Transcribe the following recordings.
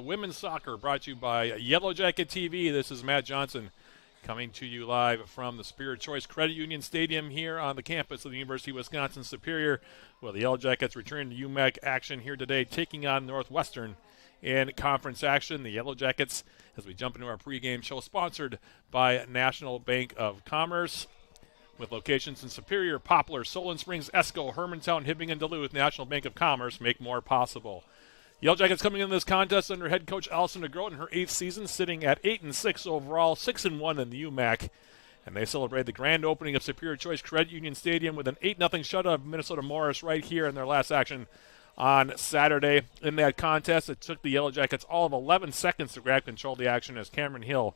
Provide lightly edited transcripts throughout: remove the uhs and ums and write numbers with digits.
Women's soccer brought to you by Yellow Jacket TV. This is Matt Johnson coming to you live from the Spirit Choice Credit Union Stadium here on the campus of the University of Wisconsin-Superior. Well, the Yellow Jackets return to UMAC action here today, taking on Northwestern in conference action. The Yellow Jackets, as we jump into our pregame show, sponsored by National Bank of Commerce. With locations in Superior, Poplar, Solon Springs, Esco, Hermantown, Hibbing, and Duluth, National Bank of Commerce make more possible. Yellow Jackets coming into this contest under head coach Allison DeGroat in her 8th season, sitting at 8-6 overall, 6-1 in the UMAC. And they celebrate the grand opening of Superior Choice Credit Union Stadium with an 8-0 shutout of Minnesota Morris right here in their last action on Saturday. In that contest, it took the Yellow Jackets all of 11 seconds to grab control of the action as Cameron Hill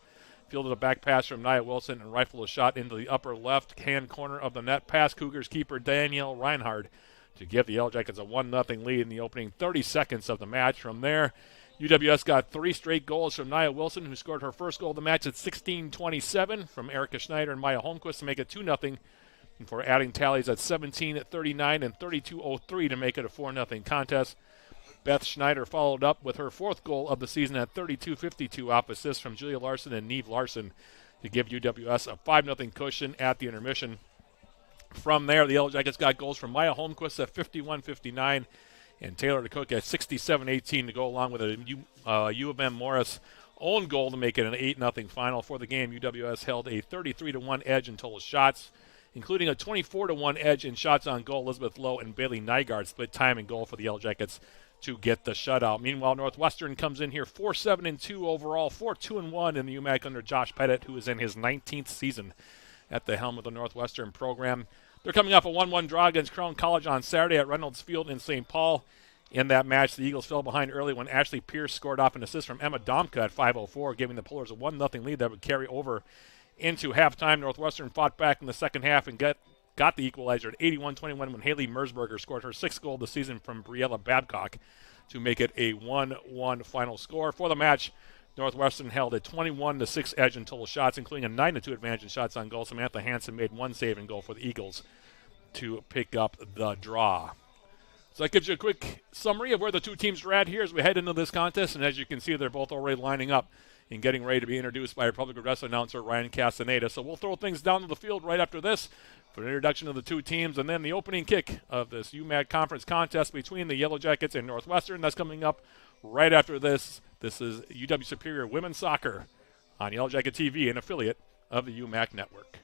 fielded a back pass from Nia Wilson and rifled a shot into the upper left-hand corner of the net past Cougars keeper Danielle Reinhardt to give the Yellow Jackets a 1-0 lead in the opening 30 seconds of the match. From there, UWS got 3 straight goals from Nia Wilson, who scored her first goal of the match at 16:27, from Erica Schneider and Maya Holmquist to make it 2-0, before adding tallies at 17:39 and 32:03 to make it a 4-0 contest. Beth Schneider followed up with her 4th goal of the season at 32:52 off assists from Julia Larson and Neve Larson to give UWS a 5-0 cushion at the intermission. From there, the Yellow Jackets got goals from Maya Holmquist at 51:59 and Taylor DeCook at 67:18 to go along with a U of M Morris own goal to make it an 8-0 final. For the game, UWS held a 33-1 edge in total shots, including a 24-1 edge in shots on goal. Elizabeth Lowe and Bailey Nygaard split time and goal for the Yellow Jackets to get the shutout. Meanwhile, Northwestern comes in here 4-7-2 overall, 4-2-1 in the UMAC under Josh Pettit, who is in his 19th season at the helm of the Northwestern program. They're coming off a 1-1 draw against Crown College on Saturday at Reynolds Field in St. Paul. In that match, the Eagles fell behind early when Ashley Pierce scored off an assist from Emma Domka at 5:04, giving the Pullers a 1-0 lead that would carry over into halftime. Northwestern fought back in the second half and got the equalizer at 81-21 when Haley Merzberger scored her 6th goal of the season from Briella Babcock to make it a 1-1 final score. For the match, Northwestern held a 21-6 edge in total shots, including a 9-2 advantage in shots on goal. Samantha Hansen made 1 save and goal for the Eagles to pick up the draw. So that gives you a quick summary of where the two teams are at here as we head into this contest. And as you can see, they're both already lining up and getting ready to be introduced by our public address announcer, Ryan Castaneda. So we'll throw things down to the field right after this for an introduction of the two teams, and then the opening kick of this UMAC conference contest between the Yellow Jackets and Northwestern. That's coming up right after this. This is UW Superior Women's Soccer on Yellow Jacket TV, an affiliate of the UMAC Network.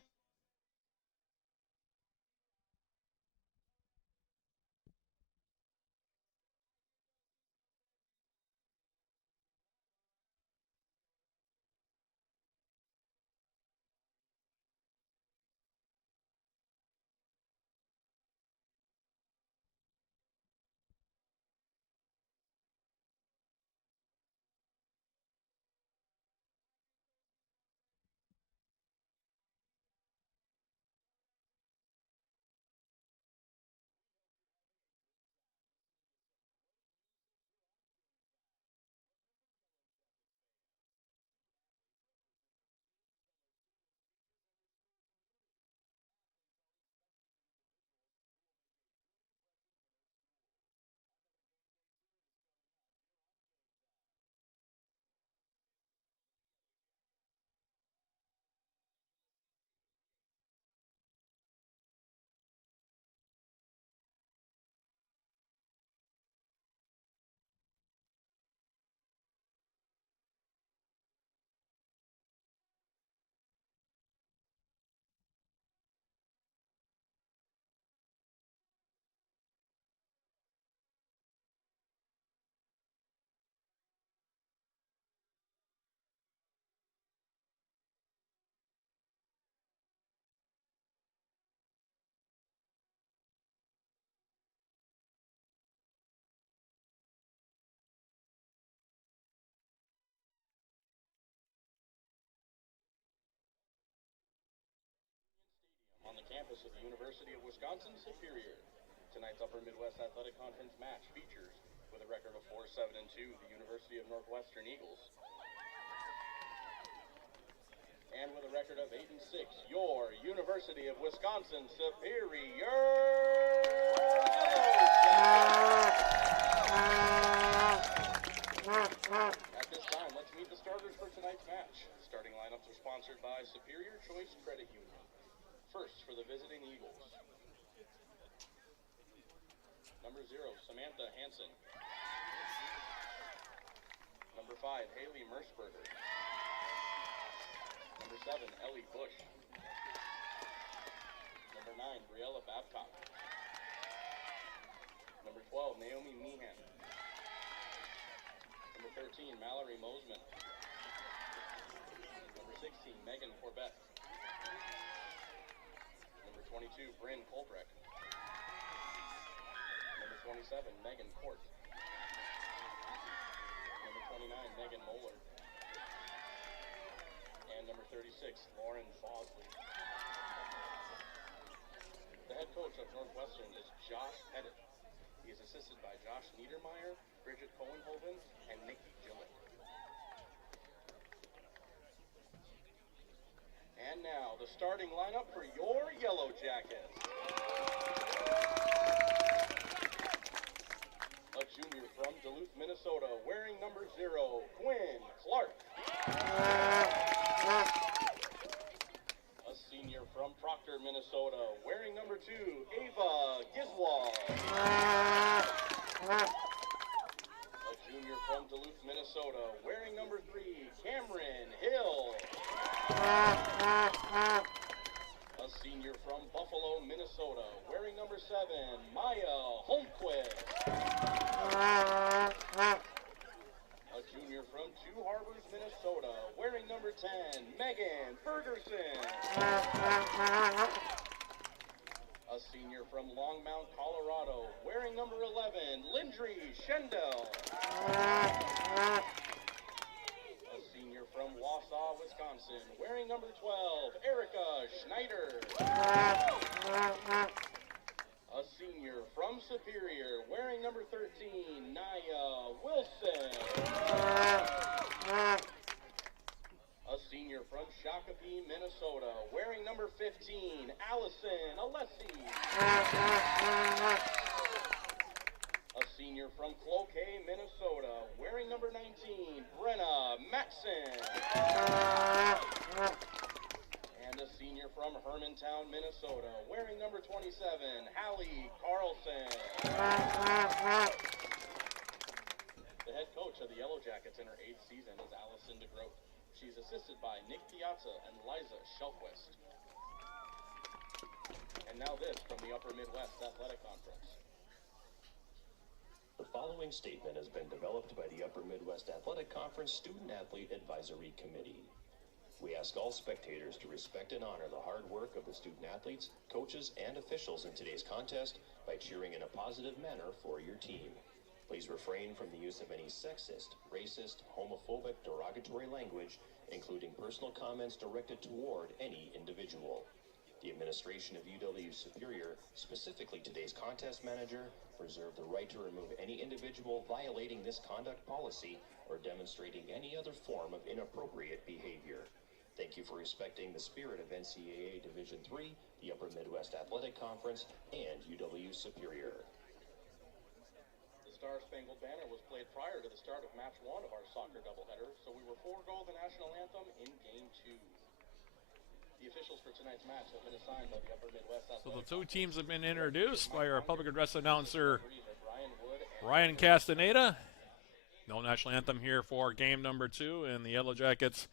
On the campus of the University of Wisconsin-Superior. Tonight's Upper Midwest Athletic Conference match features, with a record of 4-7-2, the University of Northwestern Eagles. And with a record of 8-6, your University of Wisconsin-Superior Yellow Jackets. Choice Credit Union. First for the visiting Eagles. Number 0, Samantha Hansen. Number 5, Haley Merschberger. Number 7, Ellie Bush. Number 9, Briella Babcock. Number 12, Naomi Meehan. Number 13, Mallory Mosman. Number 16, Megan Corbett. Number 22, Bryn Colbrecht. Number 27, Megan Court. Number 29, Megan Moeller. And number 36, Lauren Bosley. The head coach of Northwestern is Josh Pettit. He is assisted by Josh Niedermeyer, Bridget Cohenhoven, and Nikki Gillick. And now, the starting lineup for your Yellow Jackets. A junior from Duluth, Minnesota, wearing number 0, Quinn Clark. A senior from Proctor, Minnesota, wearing number 2, Ava Giswald. A junior from Duluth, Minnesota, wearing number 3, Cameron Hill. A senior from Buffalo, Minnesota, wearing number 7, Maya Holmquist. A junior from Two Harbors, Minnesota, wearing number 10, Megan Ferguson. A senior from Longmount, Colorado, wearing number 11, Lindry Schendel. A senior from Wausau, Wisconsin, wearing number 12, Erica Schneider. A senior from Superior, wearing number 13, Naya Wilson. A senior from Shakopee, Minnesota, wearing number 15, Allison Alessi. A senior from Cloquet, Minnesota, wearing number 19, Brenna Matson. And a senior from Hermantown, Minnesota, wearing number 27, Hallie Carlson. The head coach of the Yellow Jackets in her 8th season is Allison DeGroat. She's assisted by Nick Piazza and Liza Shelquist. And now this from the Upper Midwest Athletic Conference. The following statement has been developed by the Upper Midwest Athletic Conference Student Athlete Advisory Committee. We ask all spectators to respect and honor the hard work of the student athletes, coaches, and officials in today's contest by cheering in a positive manner for your team. Please refrain from the use of any sexist, racist, homophobic, derogatory language, including personal comments directed toward any individual. The administration of UW Superior, specifically today's contest manager, reserve the right to remove any individual violating this conduct policy or demonstrating any other form of inappropriate behavior. Thank you for respecting the spirit of NCAA Division III, the Upper Midwest Athletic Conference, and UW Superior. The Star-Spangled Banner was played prior to the start of Match 1 of our soccer doubleheader, so we will forego the national anthem in Game 2. The officials for tonight's match have been assigned by the Upper Midwest Athletic. So the two teams have been introduced by our public address announcer, Ryan Castaneda. No national anthem here for game number 2, and the Yellow Jackets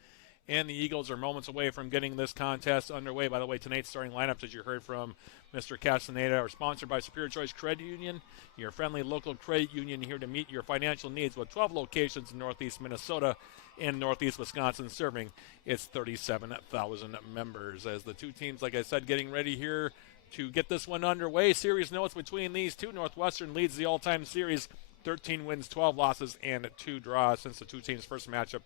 and the Eagles are moments away from getting this contest underway. By the way, tonight's starting lineups, as you heard from Mr. Castaneda, are sponsored by Superior Choice Credit Union, your friendly local credit union here to meet your financial needs with 12 locations in Northeast Minnesota and Northeast Wisconsin, serving its 37,000 members. As the two teams, like I said, getting ready here to get this one underway. Series notes between these two. Northwestern leads the all-time series, 13 wins, 12 losses, and 2 draws since the two teams' first matchup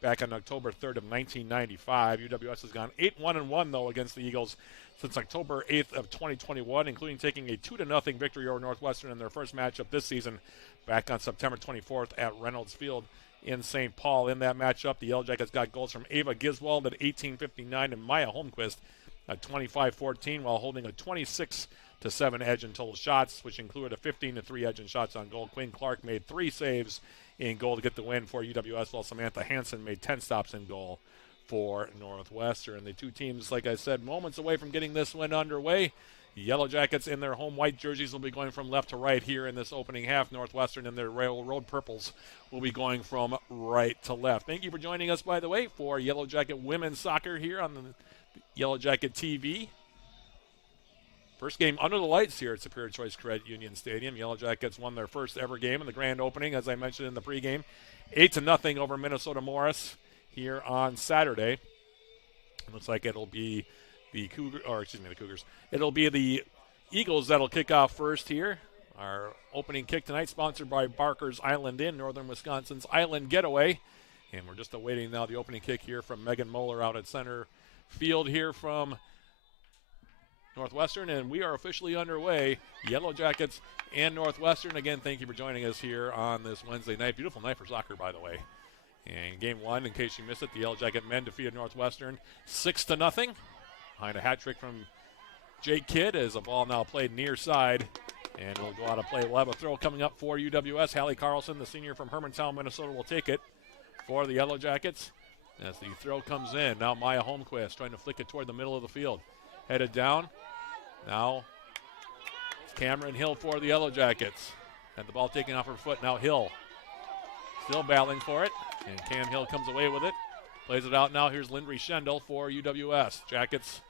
back on October 3rd of 1995. UWS has gone 8-1-1, though, against the Eagles since October 8th of 2021, including taking a 2-0 victory over Northwestern in their first matchup this season back on September 24th at Reynolds Field in St. Paul. In that matchup, the Yellow Jackets got goals from Ava Giswald at 18:59 and Maya Holmquist at 25:14, while holding a 26-7 edge in total shots, which included a 15-3 edge in shots on goal. Quinn Clark made 3 saves in goal to get the win for UWS, while Samantha Hansen made 10 stops in goal for Northwestern. The two teams, like I said, moments away from getting this one underway. Yellow Jackets in their home white jerseys will be going from left to right here in this opening half. Northwestern in their railroad purples will be going from right to left. Thank you for joining us, by the way, for Yellow Jacket women's soccer here on the Yellow Jacket TV. First game under the lights here at Superior Choice Credit Union Stadium. Yellow Jackets won their first ever game in the grand opening, as I mentioned in the pregame. 8-0 over Minnesota Morris here on Saturday. Looks like it'll be the Cougars. It'll be the Eagles that'll kick off first here. Our opening kick tonight sponsored by Barker's Island Inn, Northern Wisconsin's Island Getaway. And we're just awaiting now the opening kick here from Megan Moeller out at center field here from Northwestern. And we are officially underway. Yellow Jackets and Northwestern. Again, thank you for joining us here on this Wednesday night. Beautiful night for soccer, by the way. And game one, in case you missed it, the Yellow Jacket men defeated Northwestern 6-0. Behind a hat trick from Jake Kidd as a ball now played near side. And we'll go out of play. We'll have a throw coming up for UWS. Hallie Carlson, the senior from Hermantown, Minnesota, will take it for the Yellow Jackets. As the throw comes in, now Maya Holmquist trying to flick it toward the middle of the field. Headed down. Now it's Cameron Hill for the Yellow Jackets. And the ball taken off her foot. Now Hill still battling for it. And Cam Hill comes away with it. Plays it out now. Here's Lindry Schendel for UWS. Jackets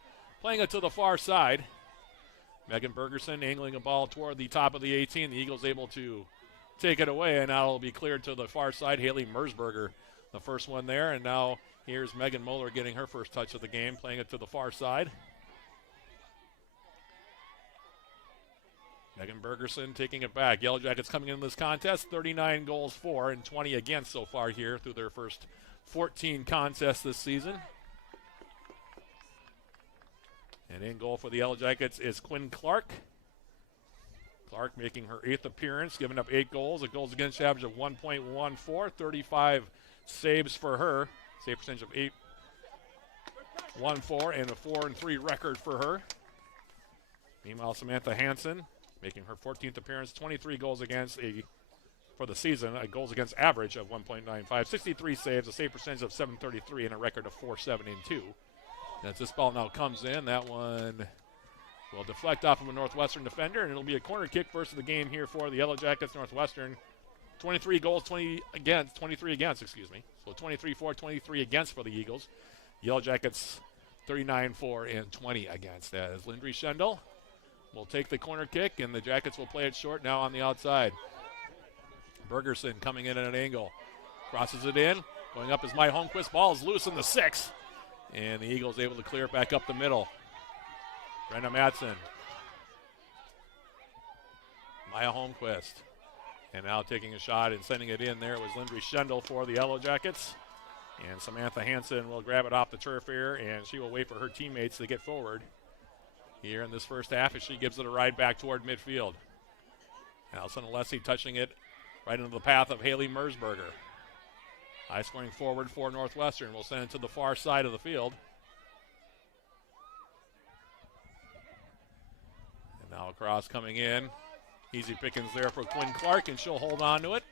playing it to the far side. Megan Bergerson angling a ball toward the top of the 18. The Eagles able to take it away, and now it'll be cleared to the far side. Haley Mersberger, the first one there. And now here's Megan Moeller getting her first touch of the game, playing it to the far side. Megan Bergerson taking it back. Yellow Jackets coming in this contest, 39 goals for and 20 against so far here through their first 14 contests this season. And in goal for the Yellow Jackets is Quinn Clark. Clark making her 8th appearance, giving up 8 goals, a goals against average of 1.14, 35 saves for her. Save percentage of 8.14 and a 4-3 record for her. Meanwhile, Samantha Hansen making her 14th appearance, 23 goals against for the season, a goals against average of 1.95, 63 saves, a save percentage of 733, and a record of 4.72. As this ball now comes in, that one will deflect off of a Northwestern defender, and it'll be a corner kick first of the game here for the Yellow Jackets. Northwestern, 23 goals, 23 against, excuse me. So 23 for, 23 against for the Eagles. Yellow Jackets, 39 for and 20 against. As Lindry Schendel will take the corner kick, and the Jackets will play it short now on the outside. Bergerson coming in at an angle. Crosses it in. Going up is Maya Holmquist. Ball is loose in the 6. And the Eagles able to clear it back up the middle. Brenda Madsen. Maya Holmquist. And now taking a shot and sending it in there was Lindry Schendel for the Yellow Jackets. And Samantha Hansen will grab it off the turf here, and she will wait for her teammates to get forward here in this first half as she gives it a ride back toward midfield. Allison Alessi touching it right into the path of Haley Mersberger. High scoring forward for Northwestern. Will send it to the far side of the field. And now across coming in. Easy pickings there for Quinn Clark, and she'll hold on to it.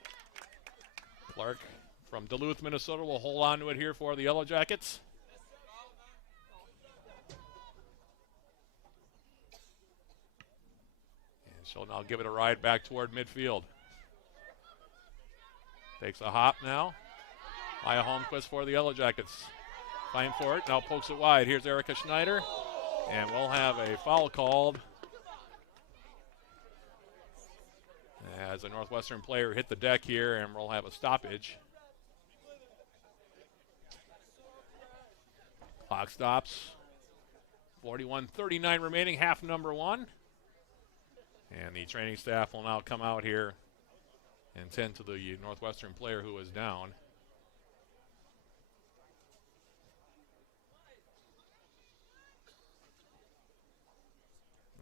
Clark from Duluth, Minnesota will hold on to it here for the Yellow Jackets. And she'll now give it a ride back toward midfield. Takes a hop now. Maya Holmquist for the Yellow Jackets. Fine for it. Now pokes it wide. Here's Erica Schneider. And we'll have a foul called as a Northwestern player hit the deck here, and we'll have a stoppage. Clock stops. 41:39 remaining, half number 1. And the training staff will now come out here and tend to the Northwestern player who is down.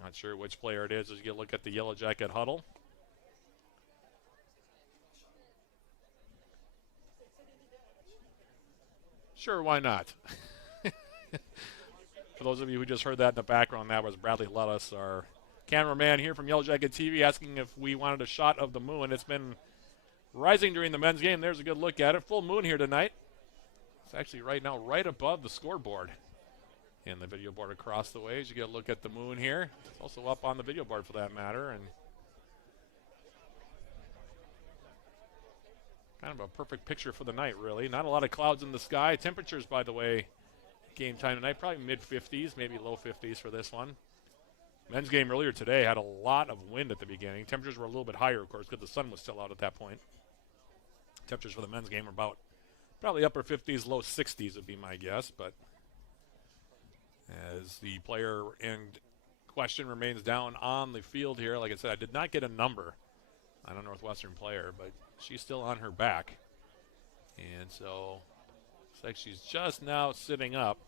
Not sure which player it is as you get a look at the Yellow Jacket huddle. Sure, why not? For those of you who just heard that in the background, that was Bradley Lettuce, our cameraman here from Yellow Jacket TV, asking if we wanted a shot of the moon. It's been rising during the men's game. There's a good look at it. Full moon here tonight. It's actually right now right above the scoreboard and the video board across the way as you get a look at the moon here. It's also up on the video board for that matter, and kind of a perfect picture for the night, really. Not a lot of clouds in the sky. Temperatures, by the way, game time tonight, probably mid-50s, maybe low 50s for this one. Men's game earlier today had a lot of wind at the beginning. Temperatures were a little bit higher, of course, because the sun was still out at that point. Temperatures for the men's game are about probably upper 50s, low 60s would be my guess, but as the player in question remains down on the field here, like I said, I did not get a number on a Northwestern player, but she's still on her back. And so looks like she's just now sitting up.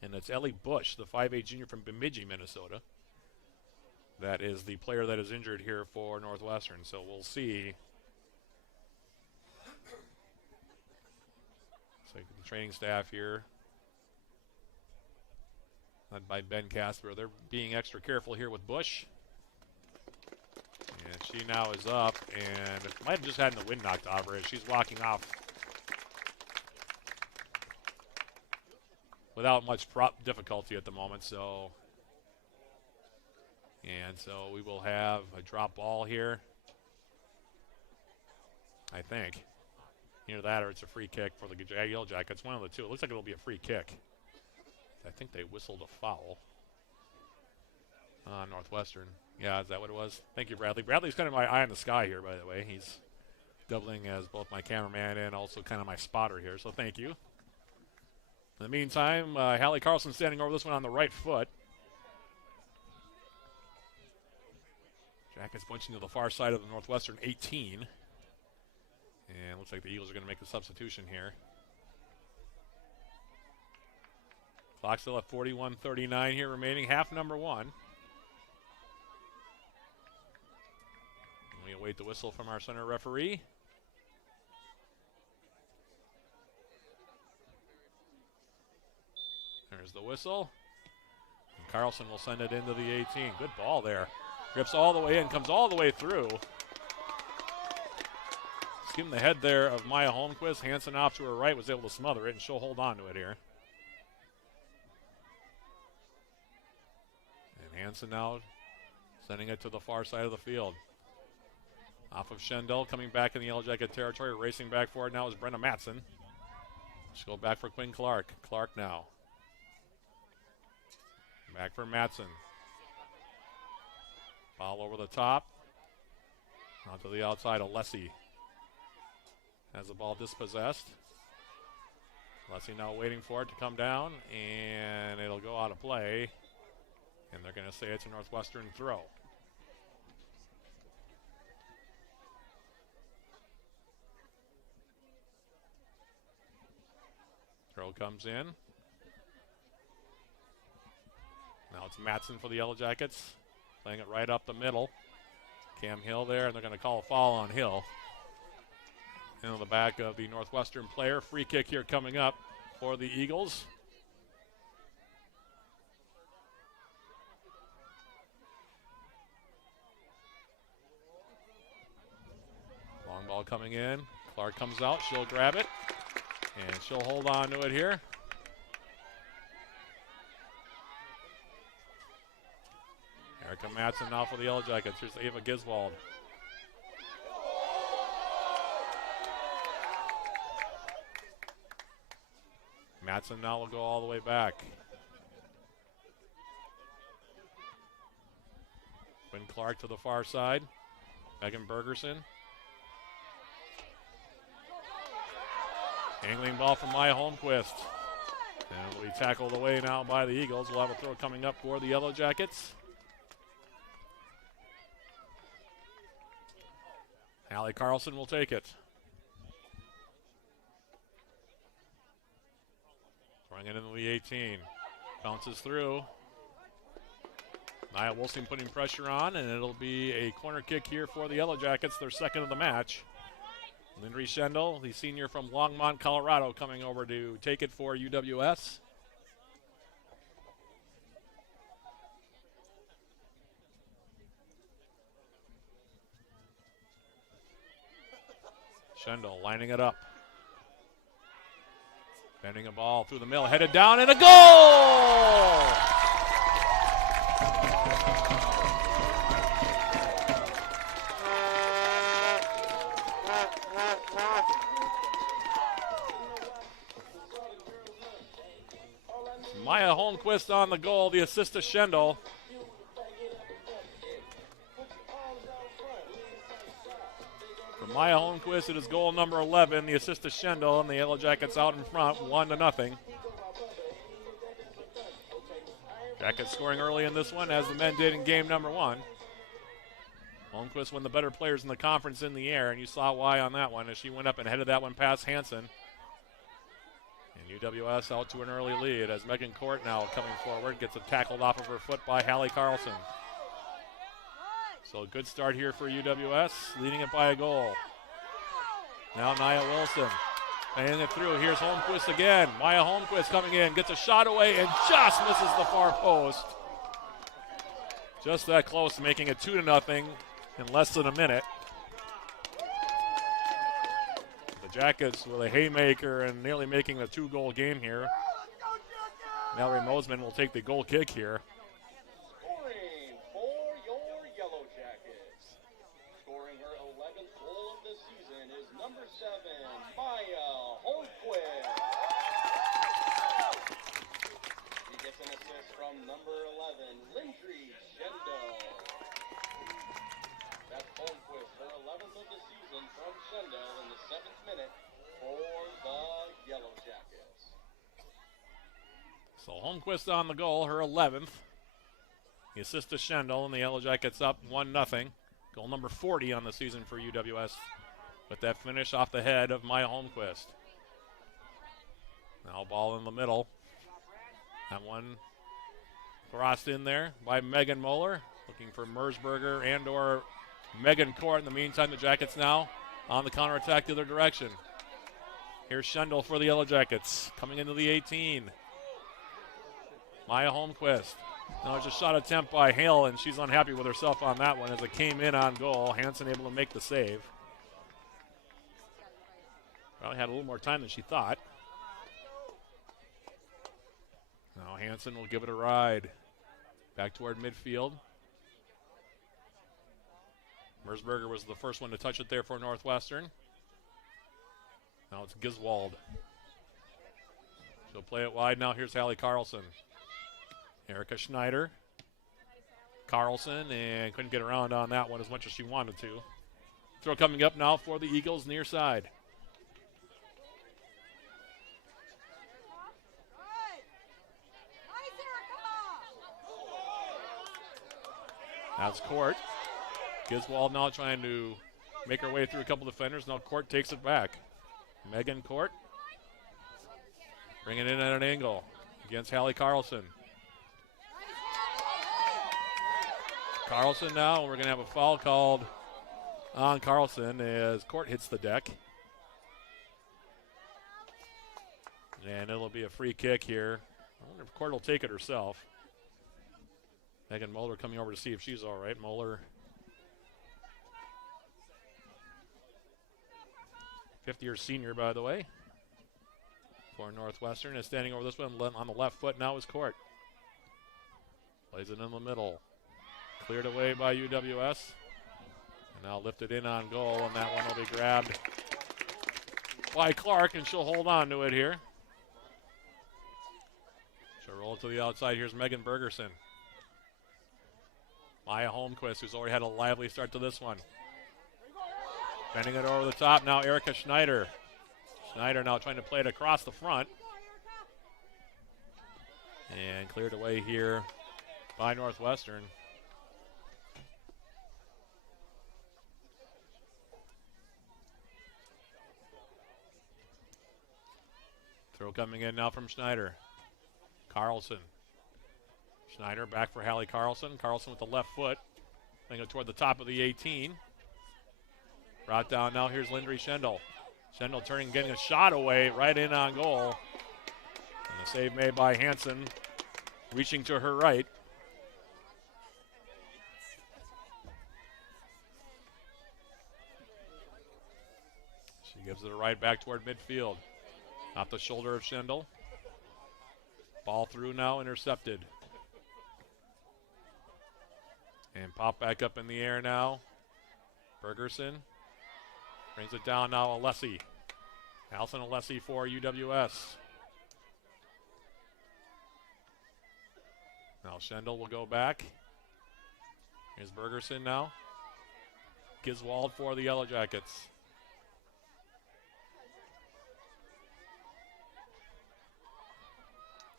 And it's Ellie Bush, the 5'8 junior from Bemidji, Minnesota. That is the player that is injured here for Northwestern. So we'll see. Looks like the training staff here, led by Ben Casper, they're being extra careful here with Bush. And she now is up, and might have just had the wind knocked off her as she's walking off without much difficulty at the moment. So we will have a drop ball here, I think. Either that or it's a free kick for the Yellow Jackets. One of the two. It looks like it'll be a free kick. I think they whistled a foul on Northwestern. Yeah, is that what it was? Thank you, Bradley. Bradley's kind of my eye in the sky here, by the way. He's doubling as both my cameraman and also kind of my spotter here, so thank you. In the meantime, Hallie Carlson standing over this one on the right foot. Jackets punching to the far side of the Northwestern 18. And looks like the Eagles are going to make the substitution here. Clock still at 41:39 here remaining, half number one. We await the whistle from our center referee. There's the whistle. And Carlson will send it into the 18. Good ball there. Grips all the way in, comes all the way through. Skimming the head there of Maya Holmquist. Hansen off to her right was able to smother it, and she'll hold on to it here. And Hansen now sending it to the far side of the field. Off of Schendel, coming back in the Yellow Jacket territory, racing back for it now is Brenna Matson. She'll go back for Quinn Clark. Clark now. Back for Matson. Ball over the top. Out to the outside, Alessi has the ball dispossessed. Alessi now waiting for it to come down, and it'll go out of play. And they're going to say it's a Northwestern throw. Throw comes in. Now it's Matson for the Yellow Jackets, playing it right up the middle. Cam Hill there, and they're going to call a foul on Hill. Into the back of the Northwestern player. Free kick here coming up for the Eagles. Long ball coming in. Clark comes out. She'll grab it, and she'll hold on to it here. Erica Matson now for the Yellow Jackets. Here's Ava Giswald. Matson now will go all the way back. Quinn Clark to the far side. Megan Bergerson. Angling ball from Maya Holmquist. And will be tackled away now by the Eagles. We'll have a throw coming up for the Yellow Jackets. Hallie Carlson will take it. Throwing it into the 18. Bounces through. Nia Wolstein putting pressure on, and it'll be a corner kick here for the Yellow Jackets, their second of the match. Lindry Schendel, the senior from Longmont, Colorado, coming over to take it for UWS. Schendel lining it up. Bending a ball through the middle, headed down, and a goal! Maya Holmquist on the goal, the assist to Schendel. For Maya Holmquist, it is goal number 11, the assist to Schendel, and the Yellow Jackets out in front, 1-0. Jackets scoring early in this one, as the men did in game number 1. Holmquist, one of the better players in the conference in the air, and you saw why on that one as she went up and headed that one past Hansen. And UWS out to an early lead as Megan Court now coming forward, gets it tackled off of her foot by Hallie Carlson. So a good start here for UWS, leading it by a goal. Now Nia Wilson playing it through. Here's Holmquist again. Maya Holmquist coming in, gets a shot away and just misses the far post. Just that close, making it 2-0 in less than a minute. The Jackets with a haymaker and nearly making a 2-goal game here. Mallory Mosman will take the goal kick here. Scoring for your Yellow Jackets. Scoring her 11th goal of the season is number 7, Maya Holmquist. She gets an assist from number 11, Lindry Schendel. That's Holmquist, her 11th of the season from Schendel in the 7th minute for the Yellow Jackets. So Holmquist on the goal, her 11th. The assist to Schendel, and the Yellow Jackets up 1-0. Goal number 40 on the season for UWS with that finish off the head of Maya Holmquist. Now ball in the middle. That one crossed in there by Megan Moeller, looking for Mersberger and or Megan Court. In the meantime, the Jackets now on the counterattack the other direction. Here's Schendel for the Yellow Jackets, coming into the 18. Maya Holmquist. Now it's a shot attempt by Hale, and she's unhappy with herself on that one as it came in on goal. Hansen able to make the save. Probably had a little more time than she thought. Now Hansen will give it a ride. Back toward midfield. Mersberger was the first one to touch it there for Northwestern. Now it's Giswald. She'll play it wide now. Here's Hallie Carlson. Erica Schneider. Carlson, and couldn't get around on that one as much as she wanted to. Throw coming up now for the Eagles near side. That's Court. Giswald now trying to make her way through a couple defenders. Now Court takes it back. Megan Court bringing it in at an angle against Hallie Carlson. Carlson now, we're going to have a foul called on Carlson as Court hits the deck. And it'll be a free kick here. I wonder if Court will take it herself. Megan Moeller coming over to see if she's all right. Moeller, 50-year senior, by the way, for Northwestern, is standing over this one on the left foot. Now is Court. Plays it in the middle. Cleared away by UWS. And now lifted in on goal, and that one will be grabbed by Clark, and she'll hold on to it here. She'll roll it to the outside. Here's Megan Bergerson. Maya Holmquist, who's already had a lively start to this one. Bending it over the top now, Erica Schneider. Schneider now trying to play it across the front. And cleared away here by Northwestern. Throw coming in now from Schneider. Carlson. Schneider back for Hallie Carlson. Carlson with the left foot. Playing it toward the top of the 18. Brought down now. Here's Lindry Schendel. Schendel turning, getting a shot away right in on goal. And a save made by Hansen, reaching to her right. She gives it a right back toward midfield. Off the shoulder of Schendel. Ball through now, intercepted. And pop back up in the air now. Bergerson brings it down now, Alessi. Allison Alessi for UWS. Now Schendel will go back. Here's Bergerson now. Giswald for the Yellow Jackets.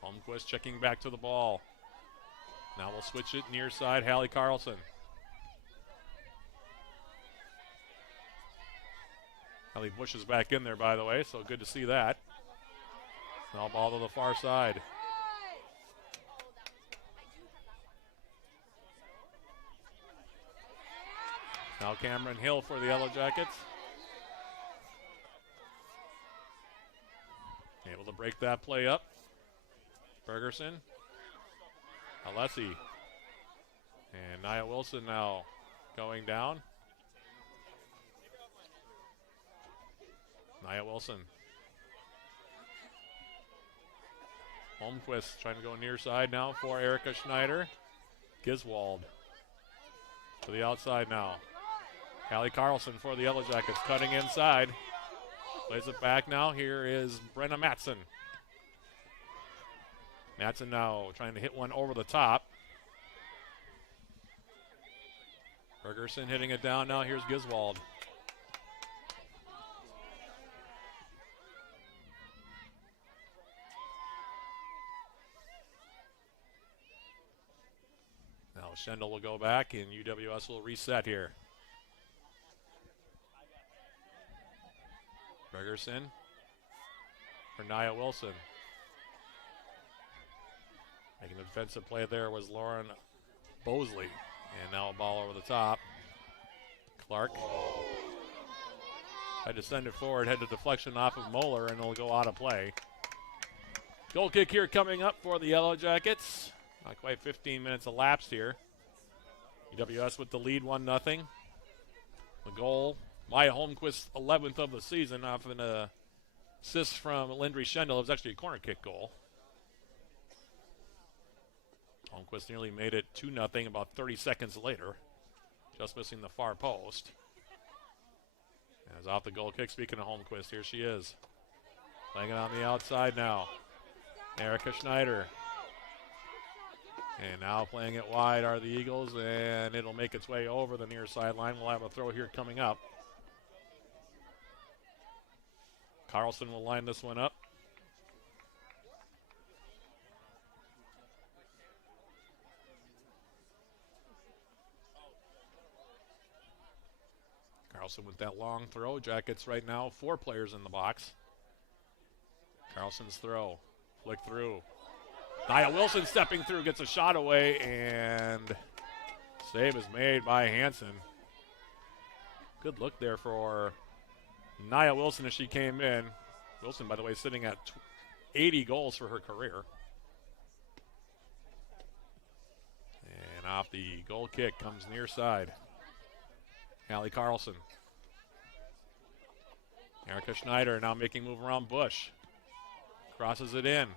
Holmquist checking back to the ball. Now we'll switch it near side, Hallie Carlson. Hallie Bush is back in there, by the way, so good to see that. Now ball to the far side. Now Cameron Hill for the Yellow Jackets. Able to break that play up. Bergerson. Alessi. And Nia Wilson now going down. Nia Wilson. Holmquist trying to go near side now for Erica Schneider. Giswald to the outside now. Hallie Carlson for the Yellow Jackets cutting inside. Plays it back now. Here is Brenna Matson. Matson now trying to hit one over the top. Bergerson hitting it down now. Here's Giswald. Now Schendel will go back and UWS will reset here. Bergerson for Nia Wilson. Making the defensive play there was Lauren Bosley. And now a ball over the top. Clark had to send it forward, had the deflection off of Moeller, and it'll go out of play. Goal kick here coming up for the Yellow Jackets. Not quite 15 minutes elapsed here. UWS with the lead 1-0. The goal, Maya Holmquist, 11th of the season, off an assist from Lindry Schendel. It was actually a corner kick goal. Holmquist nearly made it 2-0 about 30 seconds later. Just missing the far post. As off the goal kick, speaking of Holmquist, here she is. Playing it on the outside now. Erica Schneider. And now playing it wide are the Eagles, and it'll make its way over the near sideline. We'll have a throw here coming up. Carlson will line this one up. Carlson with that long throw. Jackets right now, 4 players in the box. Carlson's throw. Flick through. Nia Wilson stepping through, gets a shot away, and save is made by Hanson. Good look there for Nia Wilson as she came in. Wilson, by the way, sitting at 80 goals for her career. And off the goal kick comes near side. Hallie Carlson. Erica Schneider now making move around Bush. Crosses it in.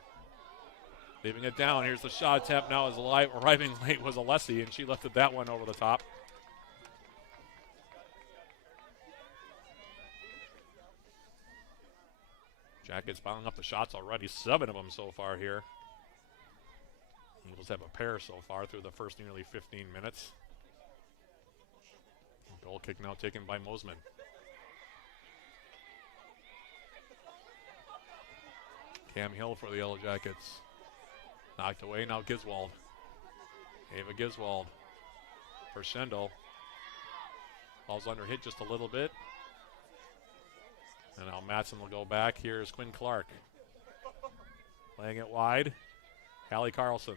Leaving it down. Here's the shot attempt now as arriving late was Alessi, and she lifted that one over the top. Jackets piling up the shots already. 7 of them so far here. Eagles have a pair so far through the first nearly 15 minutes. Goal kick now taken by Mosman. Cam Hill for the Yellow Jackets. Knocked away, now Giswald. Ava Giswald for Schendel. Ball's under hit just a little bit. And now Matson will go back. Here's Quinn Clark. Playing it wide. Hallie Carlson.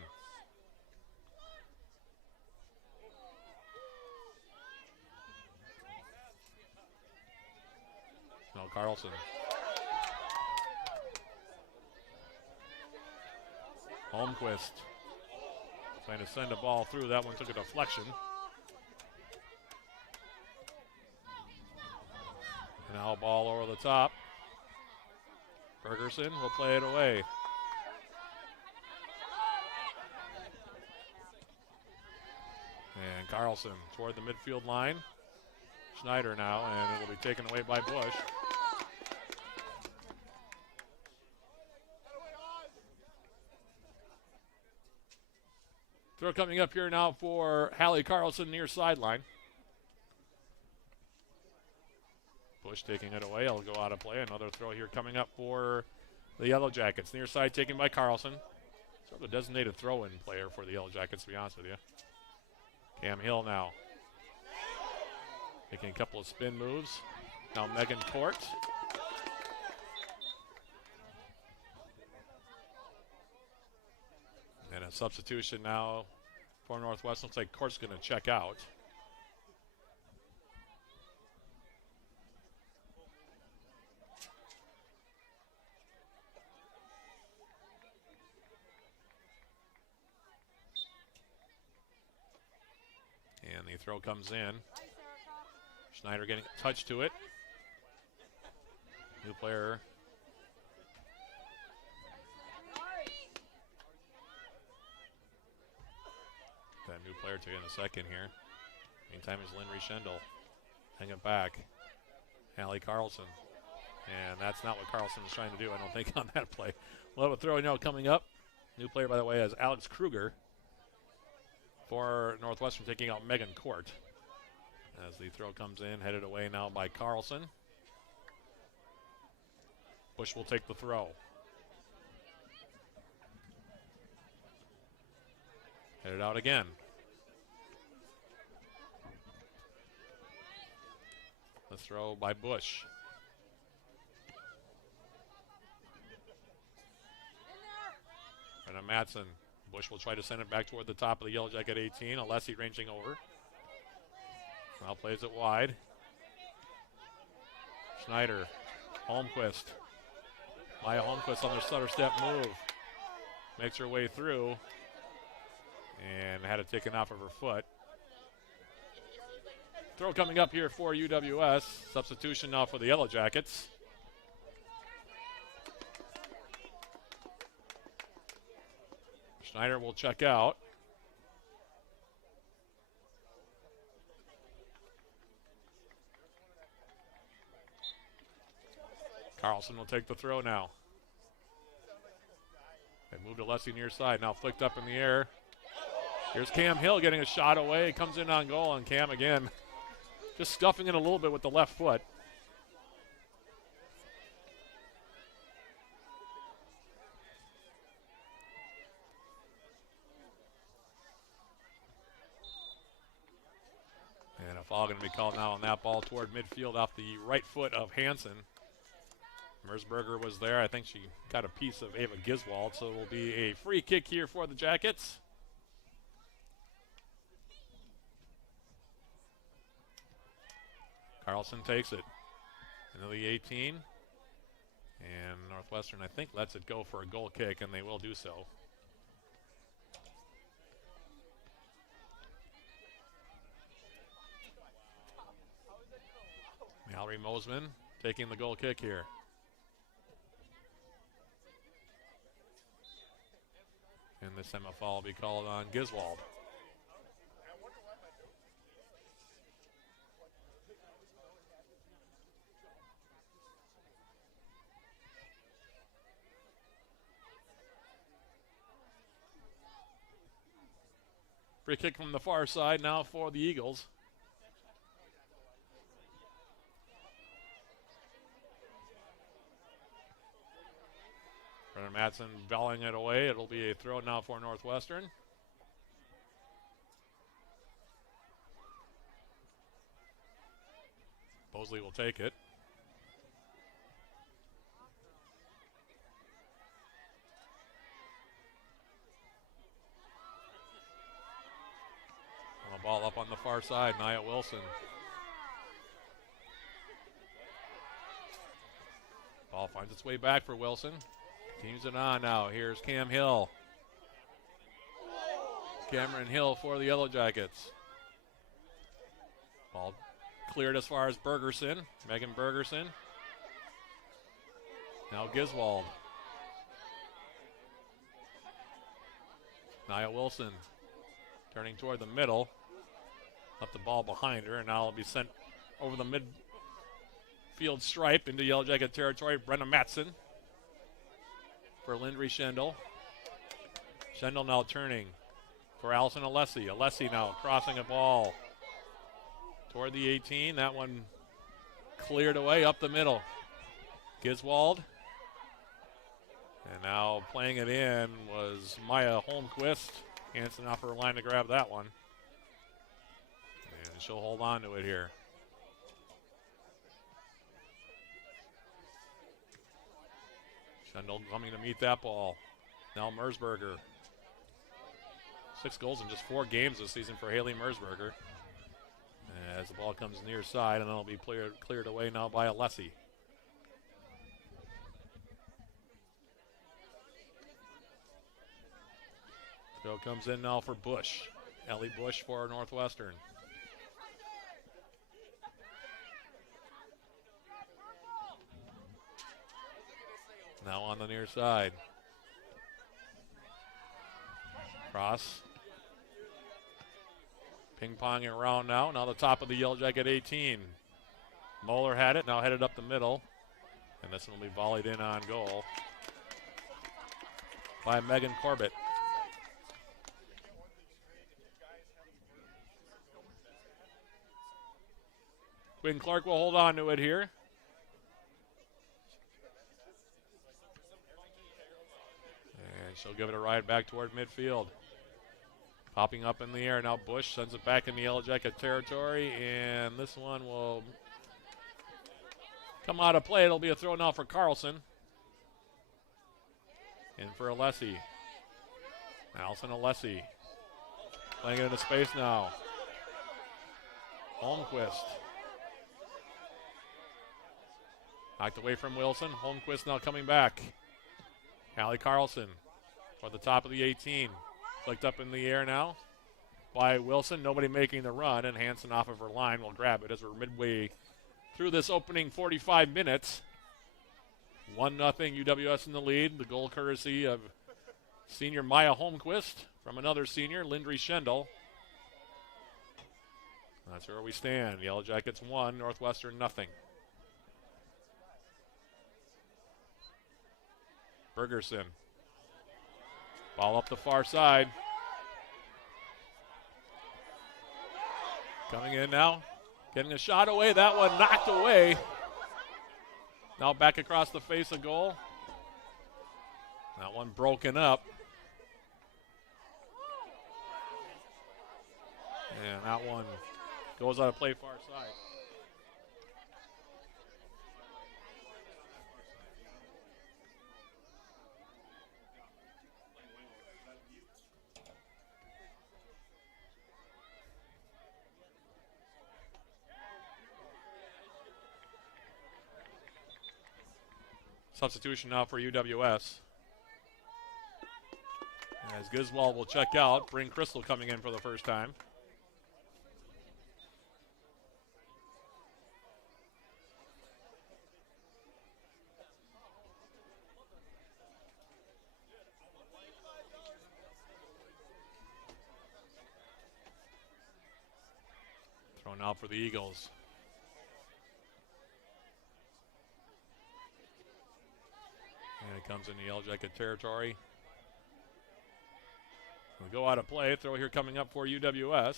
No, Carlson. Holmquist trying to send a ball through. That one took a deflection. And now a ball over the top. Bergerson will play it away. And Carlson toward the midfield line. Schneider now, and it will be taken away by Bush. Throw coming up here now for Hallie Carlson near sideline. Bush taking it away. It'll go out of play. Another throw here coming up for the Yellow Jackets. Near side taken by Carlson. Sort of a designated throw-in player for the Yellow Jackets, to be honest with you. Cam Hill now. Making a couple of spin moves. Now Megan Court. And a substitution now for Northwestern. Looks like Court's going to check out. And the throw comes in. Schneider getting a touch to it. New player. That new player to you in a second here. Meantime is Lynn Rechendel. Hang it back. Hallie Carlson. And that's not what Carlson is trying to do, I don't think, on that play. We'll have a throw now coming up. New player, by the way, is Alex Kruger for Northwestern, taking out Megan Court. As the throw comes in, headed away now by Carlson. Bush will take the throw. Headed out again. The throw by Bush. Brenna Matson. Bush will try to send it back toward the top of the Yellow Jacket 18. Alessi ranging over. Now plays it wide. Schneider. Holmquist. Maya Holmquist on their stutter step move. Makes her way through. And had it taken off of her foot. Throw coming up here for UWS. Substitution now for the Yellow Jackets. Schneider will check out. Carlson will take the throw now. They move to Alessi near side. Now flicked up in the air. Here's Cam Hill getting a shot away. Comes in on goal, and Cam again just stuffing it a little bit with the left foot. And a foul going to be called now on that ball toward midfield off the right foot of Hansen. Mersberger was there. I think she got a piece of Ava Giswald, so it will be a free kick here for the Jackets. Carlson takes it into the 18. And Northwestern, I think, lets it go for a goal kick, and they will do so. Mallory Mosman taking the goal kick here. And this time a foul will be called on Giswald. Free kick from the far side now for the Eagles. Brennan Matson volleying it away. It'll be a throw now for Northwestern. Bosley will take it. And the ball up on the far side, Nia Wilson. Ball finds its way back for Wilson. Teams it on now. Here's Cam Hill. Cameron Hill for the Yellow Jackets. Ball cleared as far as Bergerson. Megan Bergerson. Now Giswold. Nia Wilson turning toward the middle. Left the ball behind her, and now it'll be sent over the midfield stripe into Yellow Jacket territory. Brenna Matson for Lindry Schendel. Schendel now turning for Allison Alessi. Alessi now crossing a ball toward the 18. That one cleared away up the middle. Giswold. And now playing it in was Maya Holmquist. Hansen off her line to grab that one. And she'll hold on to it here. Schendel coming to meet that ball. Now Mersberger. 6 goals in just 4 games this season for Haley Mersberger. As the ball comes near side, and it'll be cleared away now by Alessi. Throw comes in now for Bush. Ellie Bush for Northwestern. Now on the near side. Cross. Ping-ponging around now. Now the top of the Yellow Jacket 18. Moeller had it, now headed up the middle. And this one will be volleyed in on goal by Megan Corbett. Quinn Clark will hold on to it here. And she'll give it a ride back toward midfield. Popping up in the air. Now Bush sends it back in the Yellow Jacket territory. And this one will come out of play. It'll be a throw now for Carlson. In for Alessi. Allison Alessi. Playing it into space now. Holmquist. Knocked away from Wilson. Holmquist now coming back. Allie Carlson for the top of the 18. Flicked up in the air now by Wilson. Nobody making the run, and Hansen off of her line will grab it as we're midway through this opening 45 minutes. 1-0 UWS in the lead. The goal courtesy of senior Maya Holmquist from another senior, Lindry Schendel. That's where we stand. Yellow Jackets 1, Northwestern 0. Bergerson. Ball up the far side. Coming in now. Getting a shot away. That one knocked away. Now back across the face of goal. That one broken up. And that one goes out of play far side. Substitution now for UWS. As Giswold will check out, Bryn Crystal coming in for the first time. Thrown out for the Eagles. And it comes into Yellow Jacket territory. We'll go out of play. Throw here coming up for UWS.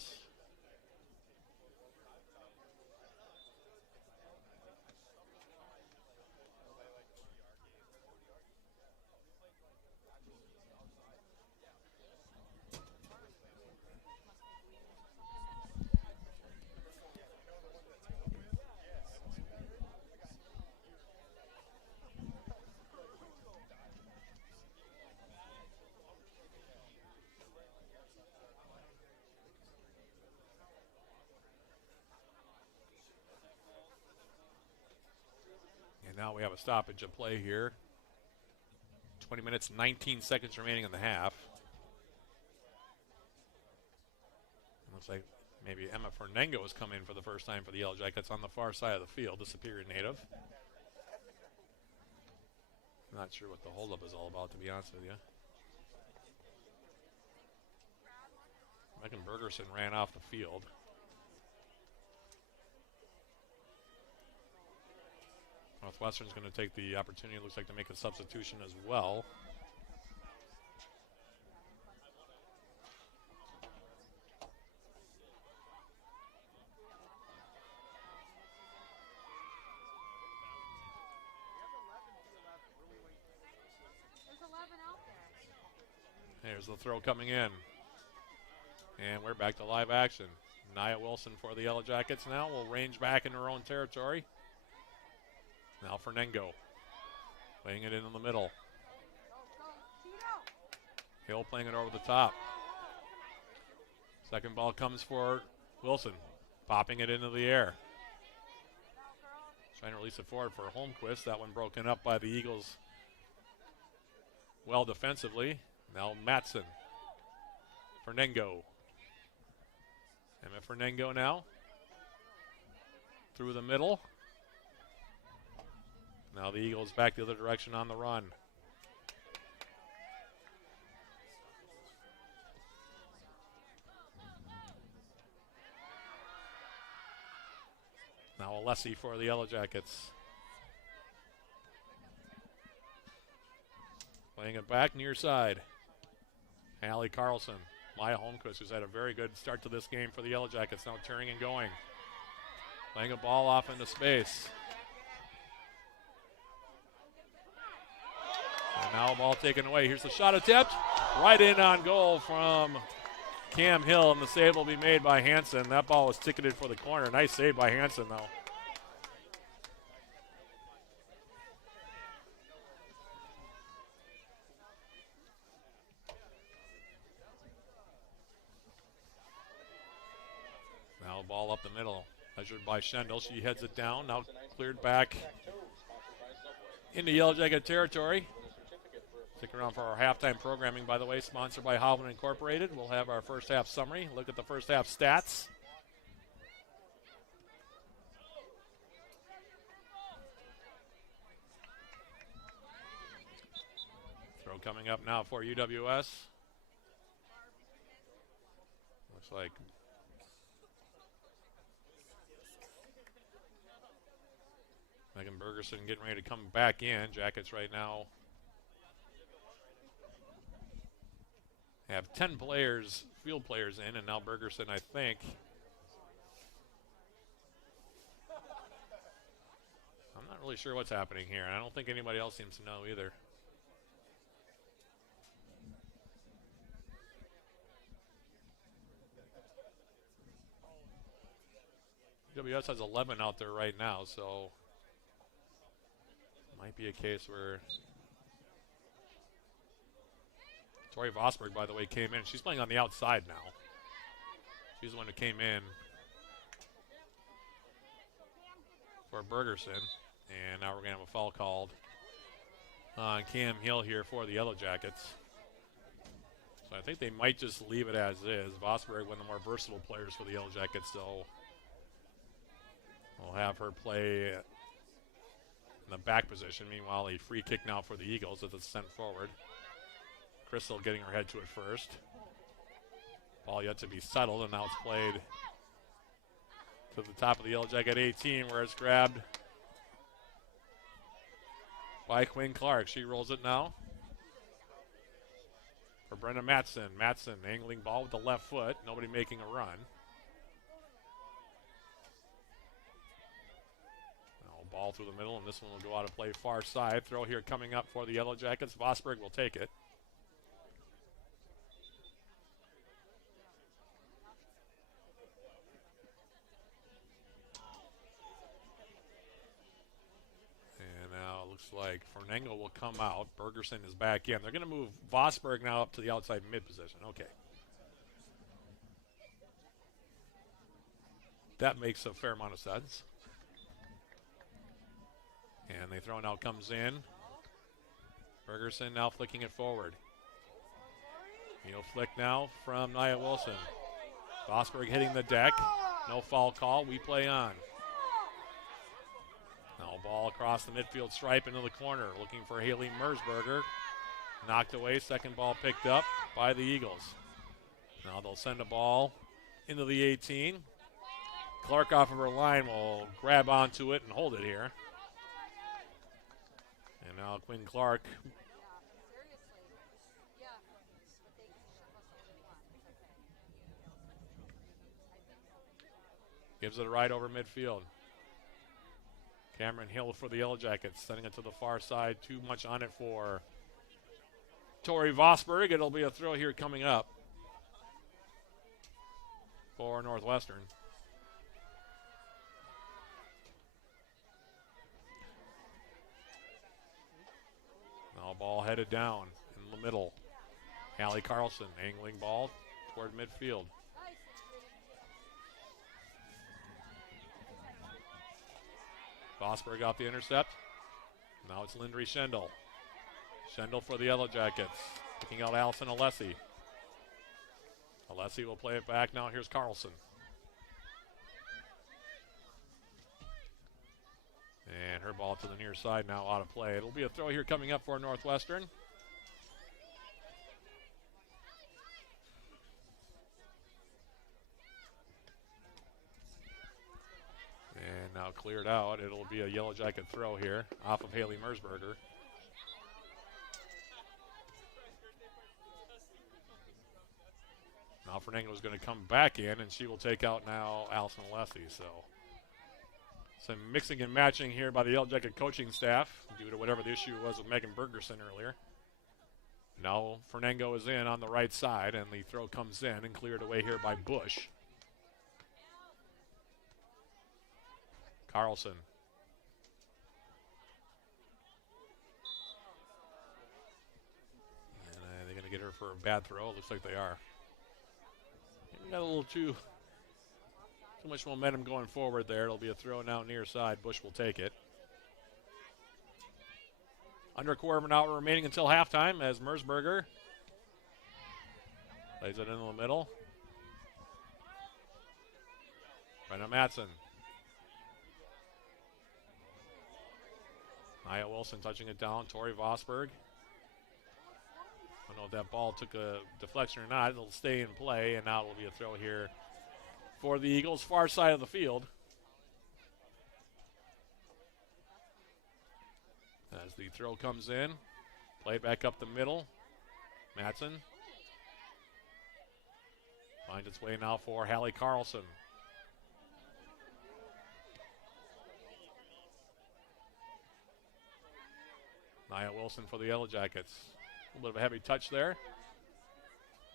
Now we have a stoppage of play here. 20 minutes, 19 seconds remaining in the half. Looks like maybe Emma Fernango has come in for the first time for the Yellow Jackets on the far side of the field, the Superior native. Not sure what the holdup is all about, to be honest with you. Megan Bergerson ran off the field. Northwestern's going to take the opportunity, it looks like, to make a substitution as well. Here's the throw coming in. And we're back to live action. Nia Wilson for the Yellow Jackets now will range back in her own territory. Now Fernengo. Playing it in the middle. Hill playing it over the top. Second ball comes for Wilson. Popping it into the air. Trying to release it forward for Holmquist. That one broken up by the Eagles well defensively. Now Matson. Fernengo. Emma Fernengo now. Through the middle. Now the Eagles back the other direction on the run. Now Alessi for the Yellow Jackets. Playing it back near side. Allie Carlson. Maya Holmquist, who's had a very good start to this game for the Yellow Jackets, now turning and going. Playing a ball off into space. And now a ball taken away. Here's the shot attempt. Right in on goal from Cam Hill, and the save will be made by Hansen. That ball was ticketed for the corner. Nice save by Hansen, though. Now a ball up the middle. Measured by Schendel. She heads it down. Now cleared back into Yellow Jacket territory. Stick around for our halftime programming, by the way, sponsored by Hovland Incorporated. We'll have our first half summary. Look at the first half stats. Throw coming up now for UWS. Looks like Megan Bergerson getting ready to come back in. Jackets right now have 10 players, field players in, and now Bergerson, I think. I'm not really sure what's happening here. I don't think anybody else seems to know either. UWS has 11 out there right now, so might be a case where Tori Vosberg, by the way, came in. She's playing on the outside now. She's the one who came in for Bergerson. And now we're going to have a foul called on Cam Hill here for the Yellow Jackets. So I think they might just leave it as is. Vosberg, one of the more versatile players for the Yellow Jackets, so we'll have her play in the back position. Meanwhile, a free kick now for the Eagles as it's sent forward. Crystal getting her head to it first. Ball yet to be settled, and now it's played to the top of the Yellow Jacket 18, where it's grabbed by Quinn Clark. She rolls it now for Brenda Matson. Matson angling ball with the left foot. Nobody making a run. Ball through the middle, and this one will go out of play far side. Throw here coming up for the Yellow Jackets. Vosberg will take it. And now it looks like Fernengo will come out. Bergerson is back in. They're going to move Vosberg now up to the outside mid position. Okay. That makes a fair amount of sense. And the throw now comes in. Bergerson now flicking it forward. Heel flick now from Nia Wilson. Vosberg hitting the deck. No foul call. We play on. Now ball across the midfield stripe into the corner, looking for Haley Mersberger. Knocked away, second ball picked up by the Eagles. Now they'll send a ball into the 18. Clark off of her line will grab onto it and hold it here. And now Quinn Clark gives it a right over midfield. Cameron Hill for the Yellow Jackets, sending it to the far side. Too much on it for Tori Vosberg. It'll be a throw here coming up for Northwestern. Now ball headed down in the middle. Allie Carlson angling ball toward midfield. Vosberg got the intercept. Now it's Lindry Schendel. Schendel for the Yellow Jackets. Picking out Allison Alessi. Alessi will play it back. Now here's Carlson. And her ball to the near side now out of play. It'll be a throw here coming up for Northwestern. And now cleared out. It'll be a Yellow Jacket throw here off of Haley Mersberger. Now Fernango is going to come back in, and she will take out now Allison Alessi. So some mixing and matching here by the Yellow Jacket coaching staff due to whatever the issue was with Megan Bergerson earlier. Now Fernango is in on the right side, and the throw comes in and cleared away here by Bush. Carlson. And they're going to get her for a bad throw. Looks like they are. Got a little too much momentum going forward there. It'll be a throw now near side. Bush will take it. Under a quarter of an hour remaining until halftime as Mersberger plays it into the middle. Brenna Matson. Nia Wilson touching it down. Tori Vosberg. I don't know if that ball took a deflection or not. It'll stay in play, and now it'll be a throw here for the Eagles, far side of the field. As the throw comes in, play back up the middle. Matson finds its way now for Hallie Carlson. Nia Wilson for the Yellow Jackets. A little bit of a heavy touch there.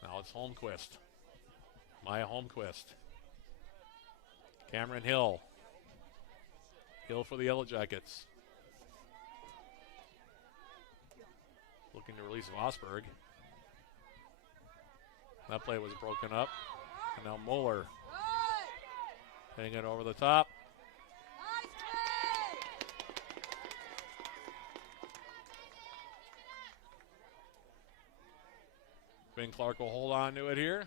Now it's Holmquist. Maya Holmquist. Cameron Hill. Hill for the Yellow Jackets. Looking to release Vosberg. That play was broken up. And now Moeller. Hitting it over the top. Ben Clark will hold on to it here.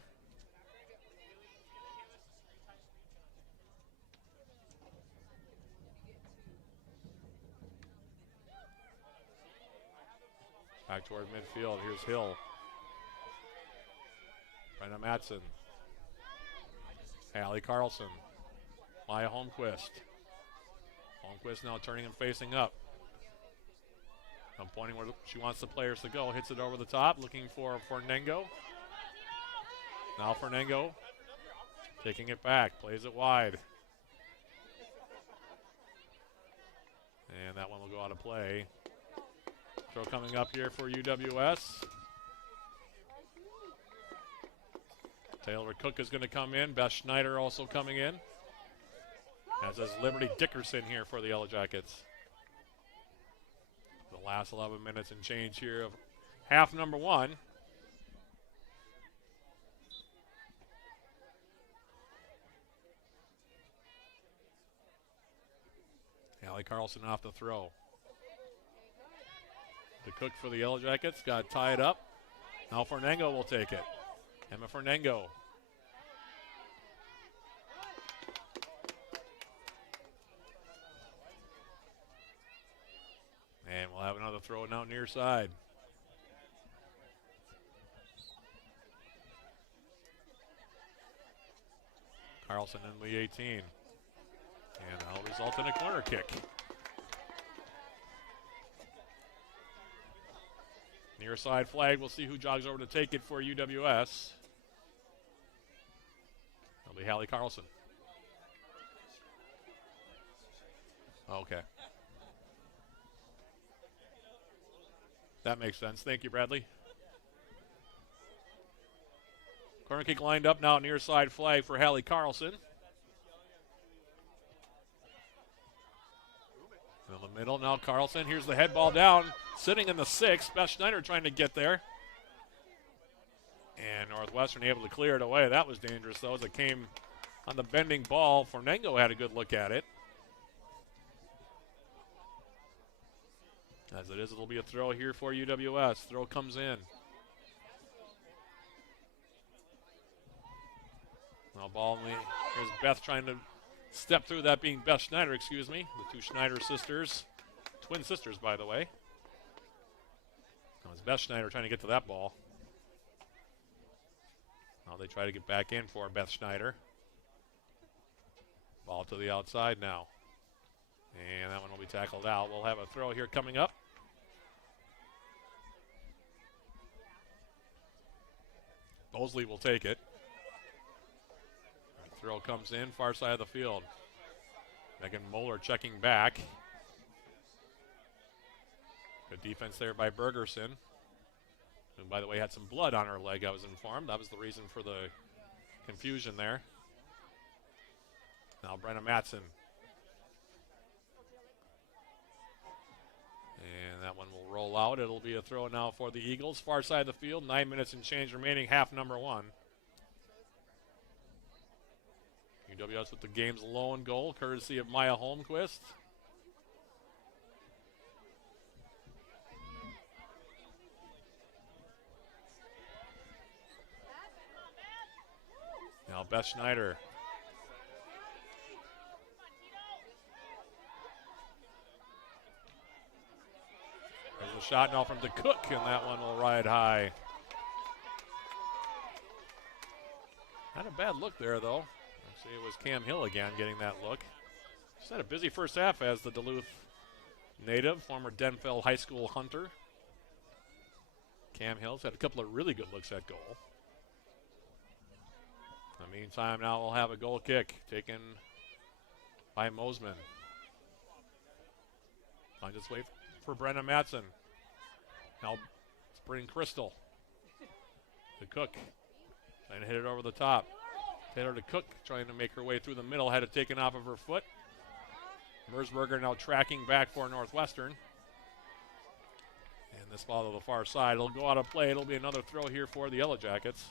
Back toward midfield. Here's Hill. Brenna Matson. Allie Carlson. Maya Holmquist. Holmquist now turning and facing up. I'm pointing where she wants the players to go. Hits it over the top, looking for Fernango. Now Fernango taking it back, plays it wide. And that one will go out of play. Throw coming up here for UWS. Taylor Cook is going to come in. Beth Schneider also coming in. As is Liberty Dickerson here for the Yellow Jackets. The last 11 minutes and change here of half number one. Allie Carlson off the throw. The Cook for the Yellow Jackets got tied up. Now Fernango will take it. Emma Fernango. throw now near side. Carlson in the 18. And that'll result in a corner kick. Near side flag. We'll see who jogs over to take it for UWS. That'll be Hallie Carlson. Okay. That makes sense. Thank you, Bradley. Corner kick lined up now, near side flag for Hallie Carlson. In the middle, now Carlson. Here's the head ball down, sitting in the 6. Beth Schneider trying to get there. And Northwestern able to clear it away. That was dangerous, though, as it came on the bending ball. Fornengo had a good look at it. As it is, it'll be a throw here for UWS. Throw comes in. Now ball in the, here's Beth trying to step through, that being Beth Schneider, excuse me. The two Schneider sisters. Twin sisters, by the way. Now it's Beth Schneider trying to get to that ball. Now they try to get back in for Beth Schneider. Ball to the outside now. And that one will be tackled out. We'll have a throw here coming up. Mosley will take it. Throw comes in, far side of the field. Megan Moeller checking back. Good defense there by Bergerson, who, by the way, had some blood on her leg, I was informed. That was the reason for the confusion there. Now Brenna Matson. And that one will roll out. It'll be a throw now for the Eagles. Far side of the field, 9 minutes and change remaining, half number 1. UWS with the game's lone goal, courtesy of Maya Holmquist. Now Beth Schneider. There's a shot now from DeCook, and that one will ride high. Not a bad look there, though. Actually, it was Cam Hill again getting that look. She's had a busy first half as the Duluth native, former Denfeld High School hunter. Cam Hill's had a couple of really good looks at goal. In the meantime, now we'll have a goal kick taken by Mosman. Finds its way for Brenna Matson. Now Spring Crystal. To Cook. Trying to hit it over the top. Taylor to Cook, trying to make her way through the middle. Had it taken off of her foot. Mersberger now tracking back for Northwestern. And this ball to the far side. It'll go out of play. It'll be another throw here for the Yellow Jackets.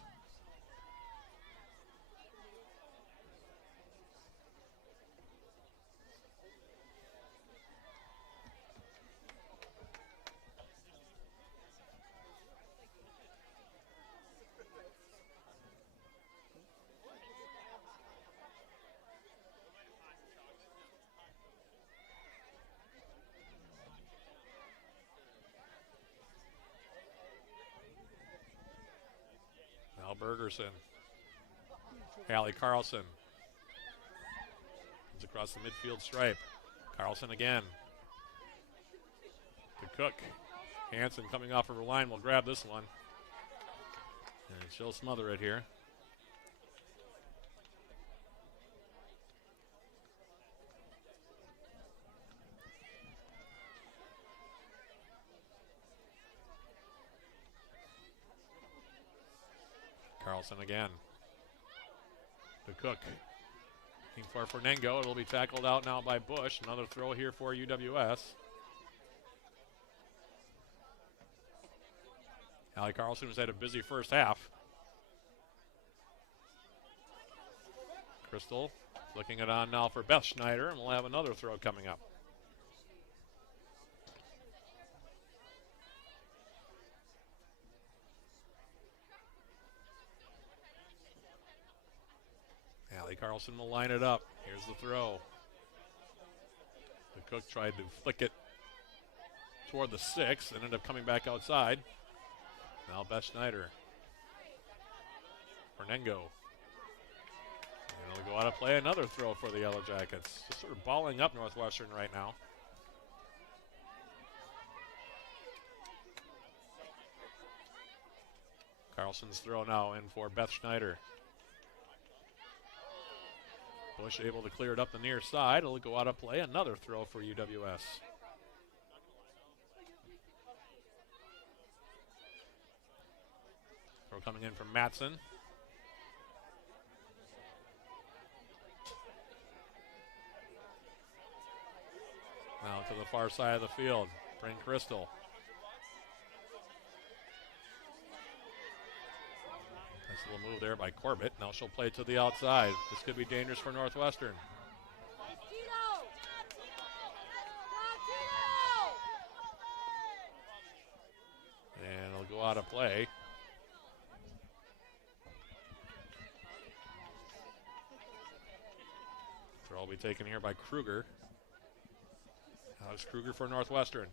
Bergerson. Hallie Carlson. Comes across the midfield stripe. Carlson again. To Cook. Hanson coming off of her line will grab this one. And she'll smother it here. Carlson again. To Cook. Looking for Fornengo. It'll be tackled out now by Bush. Another throw here for UWS. Hallie Carlson has had a busy first half. Crystal flicking it on now for Beth Schneider, and we'll have another throw coming up. Hallie Carlson will line it up. Here's the throw. The Cook tried to flick it toward the 6, ended up coming back outside. Now Beth Schneider. Fernengo. And it'll go out of play. Another throw for the Yellow Jackets. Just sort of balling up Northwestern right now. Carlson's throw now in for Beth Schneider. Bush able to clear it up the near side. It'll go out of play. Another throw for UWS. Throw coming in from Matson. Now to the far side of the field. Bring Crystal. Nice little move there by Corbett. Now she'll play to the outside. This could be dangerous for Northwestern. And it'll go out of play. Throw will be taken here by Kruger. Now it's Kruger for Northwestern.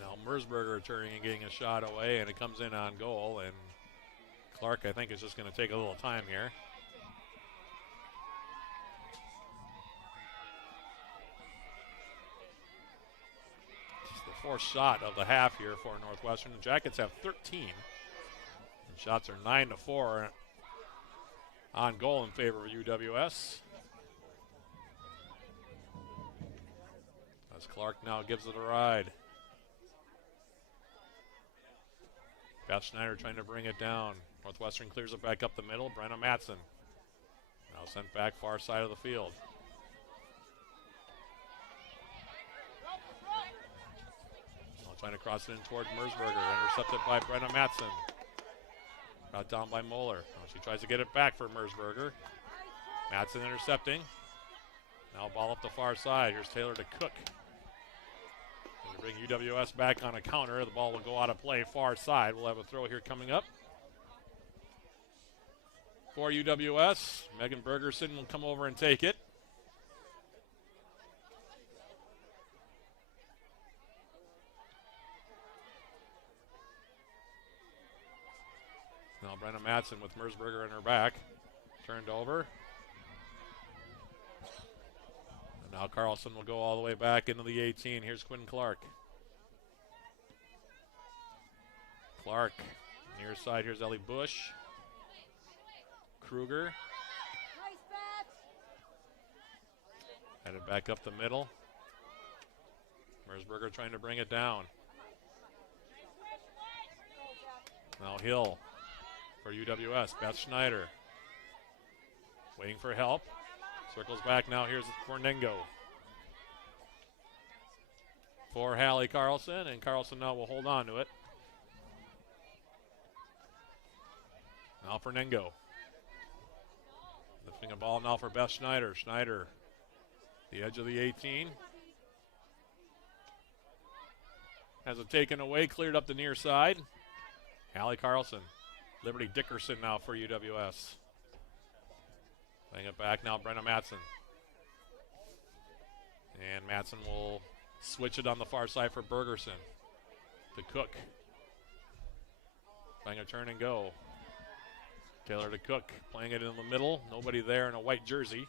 Now Mersberger turning and getting a shot away, and it comes in on goal, and Clark, I think, is just going to take a little time here. Fourth shot of the half here for Northwestern. The Jackets have 13. And shots are 9-4 on goal in favor of UWS. As Clark now gives it a ride. Beth Schneider trying to bring it down. Northwestern clears it back up the middle. Brenna Matson now sent back far side of the field. Trying to cross it in toward Mersberger. Intercepted by Brenna Matson. Got down by Moeller. Now she tries to get it back for Mersberger. Matson intercepting. Now ball up the far side. Here's Taylor to Cook. And to bring UWS back on a counter. The ball will go out of play far side. We'll have a throw here coming up. For UWS, Megan Bergerson will come over and take it. Now Brenna Matson with Mersberger in her back. Turned over. And now Carlson will go all the way back into the 18. Here's Quinn Clark. Clark, near side, here's Ellie Bush. Kruger. Headed back up the middle. Mersberger trying to bring it down. Now Hill. For UWS, Beth Schneider. Waiting for help. Circles back now. Here's Fernengo. For Hallie Carlson, and Carlson now will hold on to it. Now Fernengo. Lifting a ball now for Beth Schneider. Schneider, the edge of the 18. Has it taken away, cleared up the near side. Hallie Carlson. Liberty Dickerson now for UWS. Playing it back now, Brenna Matson. And Matson will switch it on the far side for Bergerson. To Cook. Playing a turn and go. Taylor to Cook. Playing it in the middle. Nobody there in a white jersey.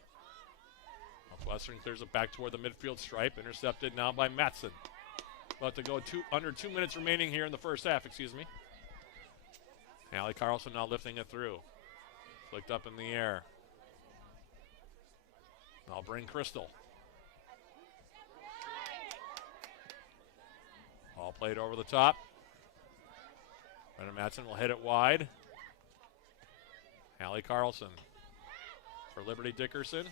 Northwestern clears it back toward the midfield stripe. Intercepted now by Matson. About to go under 2 minutes remaining here in the first half, excuse me. Hallie Carlson now lifting it through. Flicked up in the air. I'll bring Crystal. All played over the top. Brenna Matson will hit it wide. Hallie Carlson for Liberty Dickerson.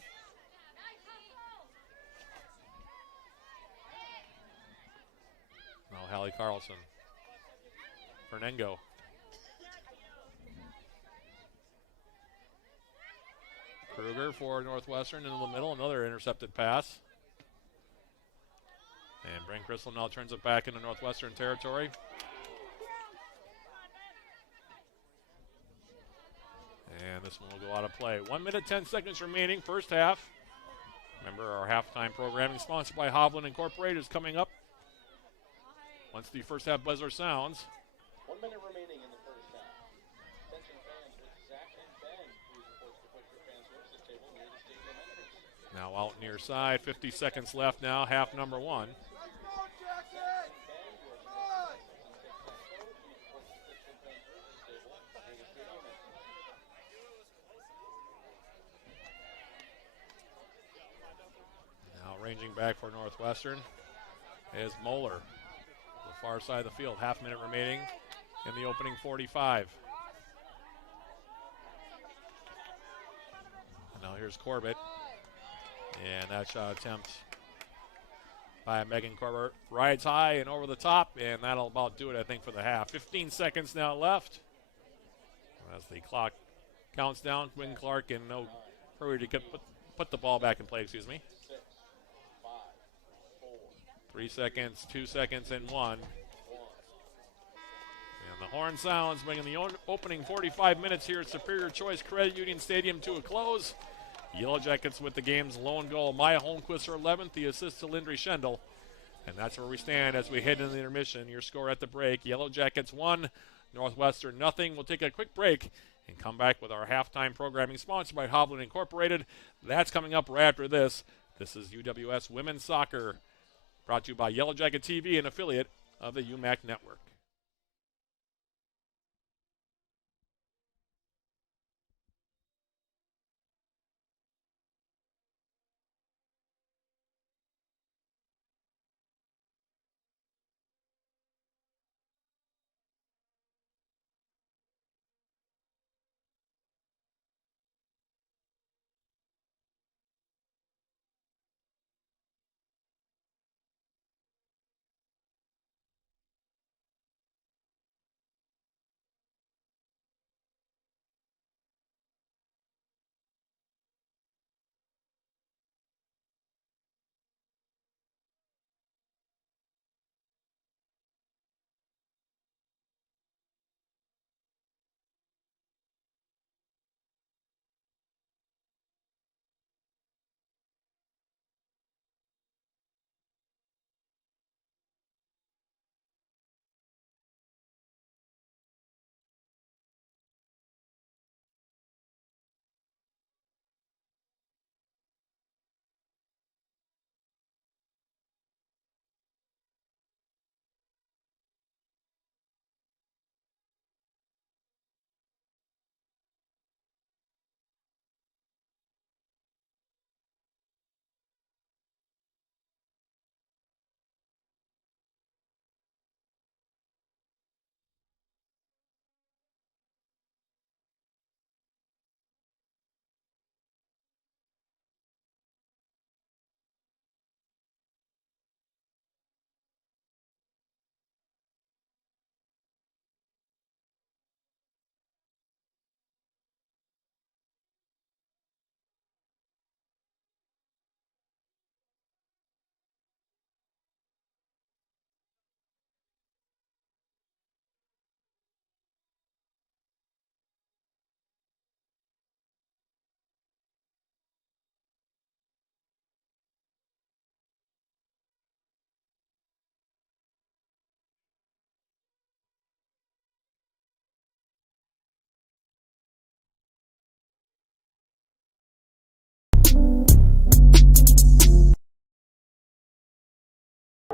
Now Hallie Carlson. Fernengo. Kruger for Northwestern into the middle. Another intercepted pass. And Bryn Crystal now turns it back into Northwestern territory. And this one will go out of play. 1 minute, 10 seconds remaining, first half. Remember, our halftime programming sponsored by Hovland Incorporated is coming up once the first half buzzer sounds. 1 minute remaining in the first half. Attention fans, with Zach and Ben, please report to the Quick Trip Fan Services table near the stadium entrance. Now out near side, 50 seconds left now, half number one. Now ranging back for Northwestern is Moeller. The far side of the field, half minute remaining in the opening 45. Now here's Corbett. And that shot attempt by Megan Corbett rides high and over the top, and that'll about do it, I think, for the half. 15 seconds now left as the clock counts down. Quinn Clark in no hurry to put the ball back in play, excuse me. 6, 5, 4, 3 seconds, 2 seconds, and 1. And the horn sounds, bringing the opening 45 minutes here at Superior Choice Credit Union Stadium to a close. Yellow Jackets with the game's lone goal. Maya Holmquist, her 11th, the assist to Lindry Schendel. And that's where we stand as we head into the intermission. Your score at the break, Yellow Jackets 1, Northwestern nothing. We'll take a quick break and come back with our halftime programming sponsored by Hovland Incorporated. That's coming up right after this. This is UWS Women's Soccer, brought to you by Yellow Jacket TV, an affiliate of the UMAC Network.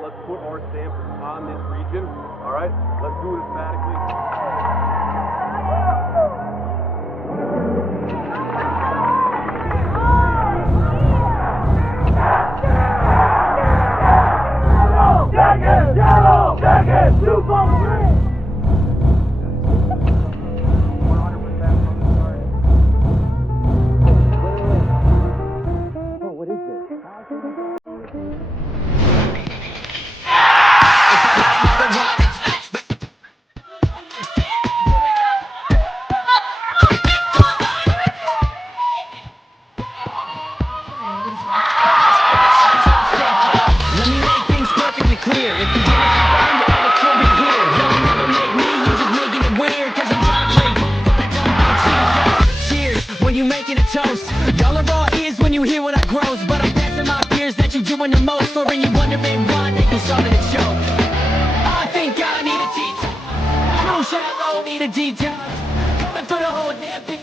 Let's put our stamp on this region, all right? Let's do it emphatically. Yellow Jackets, 2-3. 100% from the start. Oh, what is this? enjoying the most, or when you wondering why they can starting to choke. I think I need a detox. No shallow, need a detox. Coming for the whole damn thing.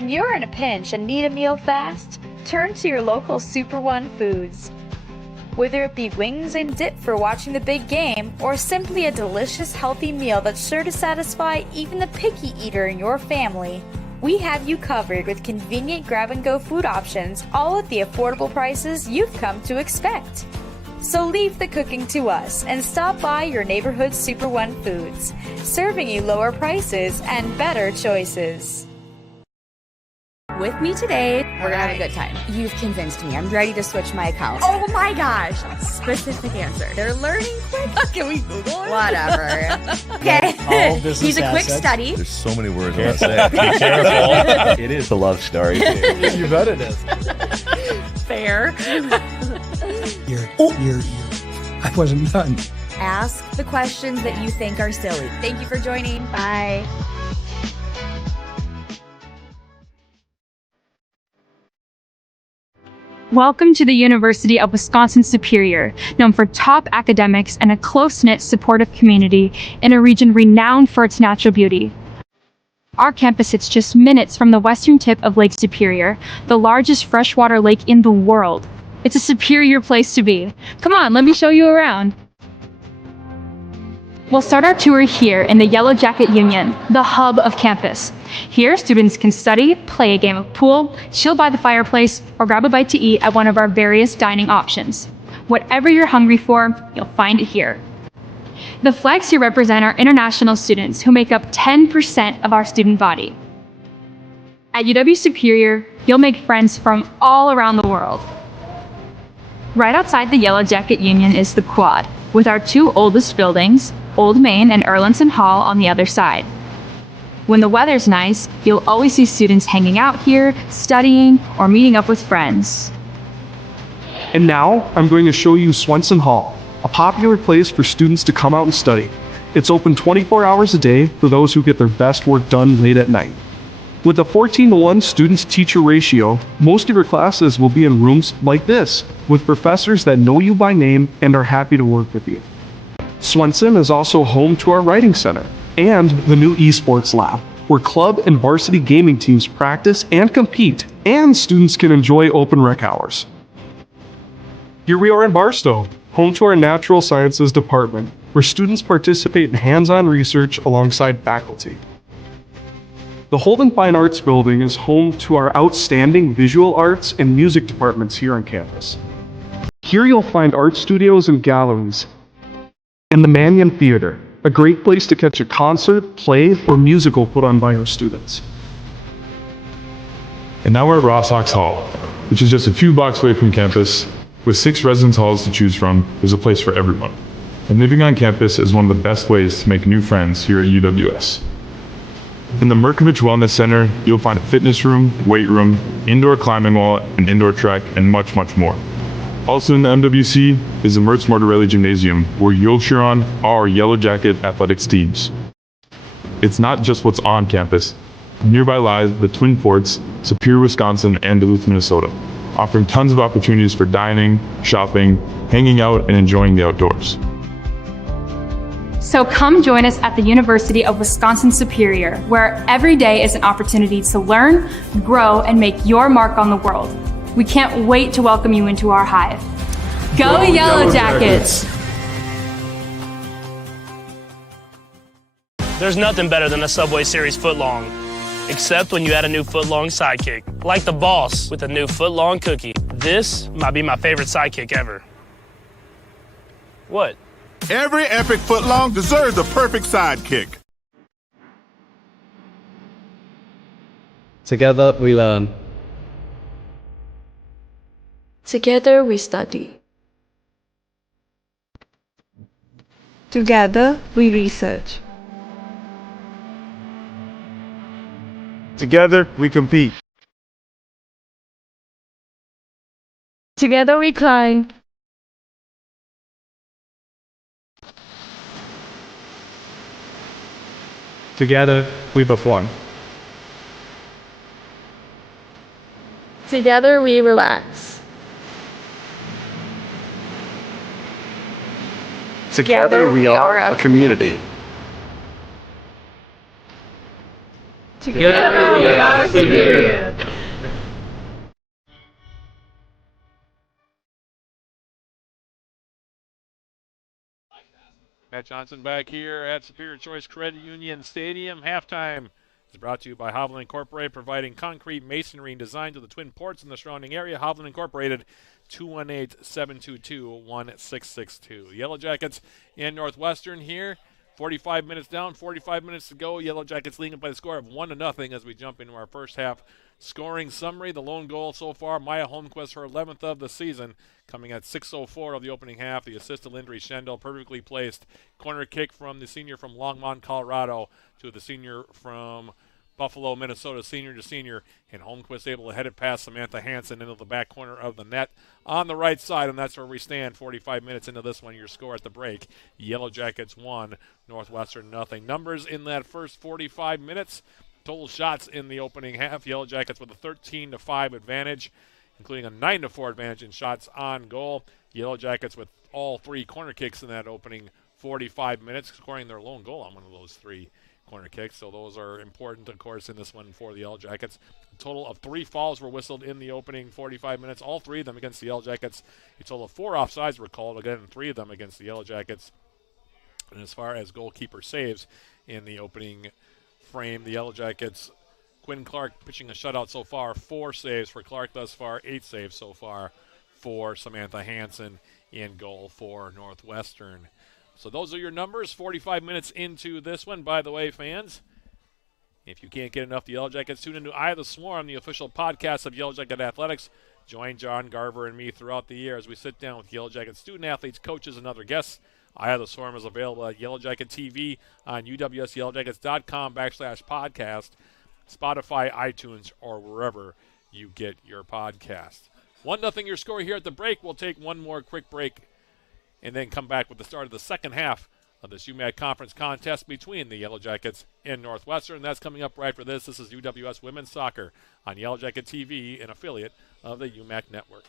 When you're in a pinch and need a meal fast, turn to your local Super One Foods. Whether it be wings and dip for watching the big game, or simply a delicious healthy meal that's sure to satisfy even the picky eater in your family, we have you covered with convenient grab-and-go food options, all at the affordable prices you've come to expect. So leave the cooking to us and stop by your neighborhood Super One Foods, serving you lower prices and better choices. With me today, we're gonna have a good time. You've convinced me. I'm ready to switch my account. Oh my gosh! Specific answer. They're learning quick. Can we Google it? Whatever. Okay. He's a quick study. There's so many words I want to say. Be careful. It is a love story. You bet it is. Fair. I wasn't done. Ask the questions that you think are silly. Thank you for joining. Bye. Welcome to the University of Wisconsin-Superior, known for top academics and a close-knit, supportive community in a region renowned for its natural beauty. Our campus sits just minutes from the western tip of Lake Superior, the largest freshwater lake in the world. It's a superior place to be. Come on, let me show you around. We'll start our tour here in the Yellow Jacket Union, the hub of campus. Here, students can study, play a game of pool, chill by the fireplace, or grab a bite to eat at one of our various dining options. Whatever you're hungry for, you'll find it here. The flags here represent our international students who make up 10% of our student body. At UW-Superior, you'll make friends from all around the world. Right outside the Yellow Jacket Union is the Quad, with our two oldest buildings, Old Main and Erlandson Hall, on the other side. When the weather's nice, you'll always see students hanging out here, studying, or meeting up with friends. And now, I'm going to show you Swenson Hall, a popular place for students to come out and study. It's open 24 hours a day for those who get their best work done late at night. With a 14-to-1 student-to-teacher ratio, most of your classes will be in rooms like this, with professors that know you by name and are happy to work with you. Swenson is also home to our writing center and the new esports lab, where club and varsity gaming teams practice and compete, and students can enjoy open rec hours. Here we are in Barstow, home to our natural sciences department, where students participate in hands-on research alongside faculty. The Holden Fine Arts Building is home to our outstanding visual arts and music departments here on campus. Here you'll find art studios and galleries, and the Mannion Theater, a great place to catch a concert, play, or musical put on by our students. And now we're at Ross Hawks Hall, which is just a few blocks away from campus, With 6 residence halls to choose from, there's a place for everyone. And living on campus is one of the best ways to make new friends here at UWS. In the Merkovich Wellness Center, you'll find a fitness room, weight room, indoor climbing wall, an indoor track, and much, much more. Also in the MWC is the Mertz Mortarelli Gymnasium, where you'll cheer on our Yellow Jacket athletics teams. It's not just what's on campus. Nearby lies the Twin Forts, Superior, Wisconsin, and Duluth, Minnesota, offering tons of opportunities for dining, shopping, hanging out, and enjoying the outdoors. So come join us at the University of Wisconsin-Superior, where every day is an opportunity to learn, grow, and make your mark on the world. We can't wait to welcome you into our hive. Go Yellow Jackets! There's nothing better than a Subway Series footlong, except when you add a new footlong sidekick, like the boss with a new footlong cookie. This might be my favorite sidekick ever. What? Every epic footlong deserves a perfect sidekick. Together we learn. Together we study. Together we research. Together we compete. Together we climb. Together we perform. Together we relax. Together we are a community. Together we are superior. Matt Johnson back here at Superior Choice Credit Union Stadium. Halftime is brought to you by Hovland Incorporated, providing concrete masonry and design to the Twin Ports in the surrounding area. Hovland Incorporated, 218-722-1662. Yellow Jackets and Northwestern here. 45 minutes down, 45 minutes to go. Yellow Jackets leading by the score of 1-0 as we jump into our first half scoring summary. The lone goal so far, Maya Holmquist, her 11th of the season, coming at 6:04 of the opening half. The assist to Lindry Schendel, perfectly placed corner kick from the senior from Longmont, Colorado, to the senior from Buffalo, Minnesota, senior to senior, and Holmquist able to head it past Samantha Hansen into the back corner of the net on the right side, and that's where we stand 45 minutes into this one. Your score at the break, Yellow Jackets 1, Northwestern 0. Numbers in that first 45 minutes, total shots in the opening half, Yellow Jackets with a 13-5 advantage, including a 9-4 advantage in shots on goal. Yellow Jackets with all 3 corner kicks in that opening 45 minutes, scoring their lone goal on one of those 3 corner kicks, so those are important, of course, in this one for the Yellow Jackets. A total of 3 fouls were whistled in the opening 45 minutes, all 3 of them against the Yellow Jackets. A total of 4 offsides were called, again, 3 of them against the Yellow Jackets. And as far as goalkeeper saves in the opening frame, the Yellow Jackets, Quinn Clark pitching a shutout so far, 4 saves for Clark thus far, 8 saves so far for Samantha Hansen in goal for Northwestern. So those are your numbers, 45 minutes into this one. By the way, fans, if you can't get enough of the Yellow Jackets, tune into Eye of the Swarm, the official podcast of Yellow Jacket Athletics. Join John Garver and me throughout the year as we sit down with Yellow Jacket student athletes, coaches, and other guests. Eye of the Swarm is available at Yellow Jacket TV on uwsyellowjackets.com/podcast, Spotify, iTunes, or wherever you get your podcast. 1-0 your score here at the break. We'll take one more quick break and then come back with the start of the second half of this UMAC Conference contest between the Yellow Jackets and Northwestern. That's coming up right for this. This is UWS Women's Soccer on Yellow Jacket TV, an affiliate of the UMAC Network.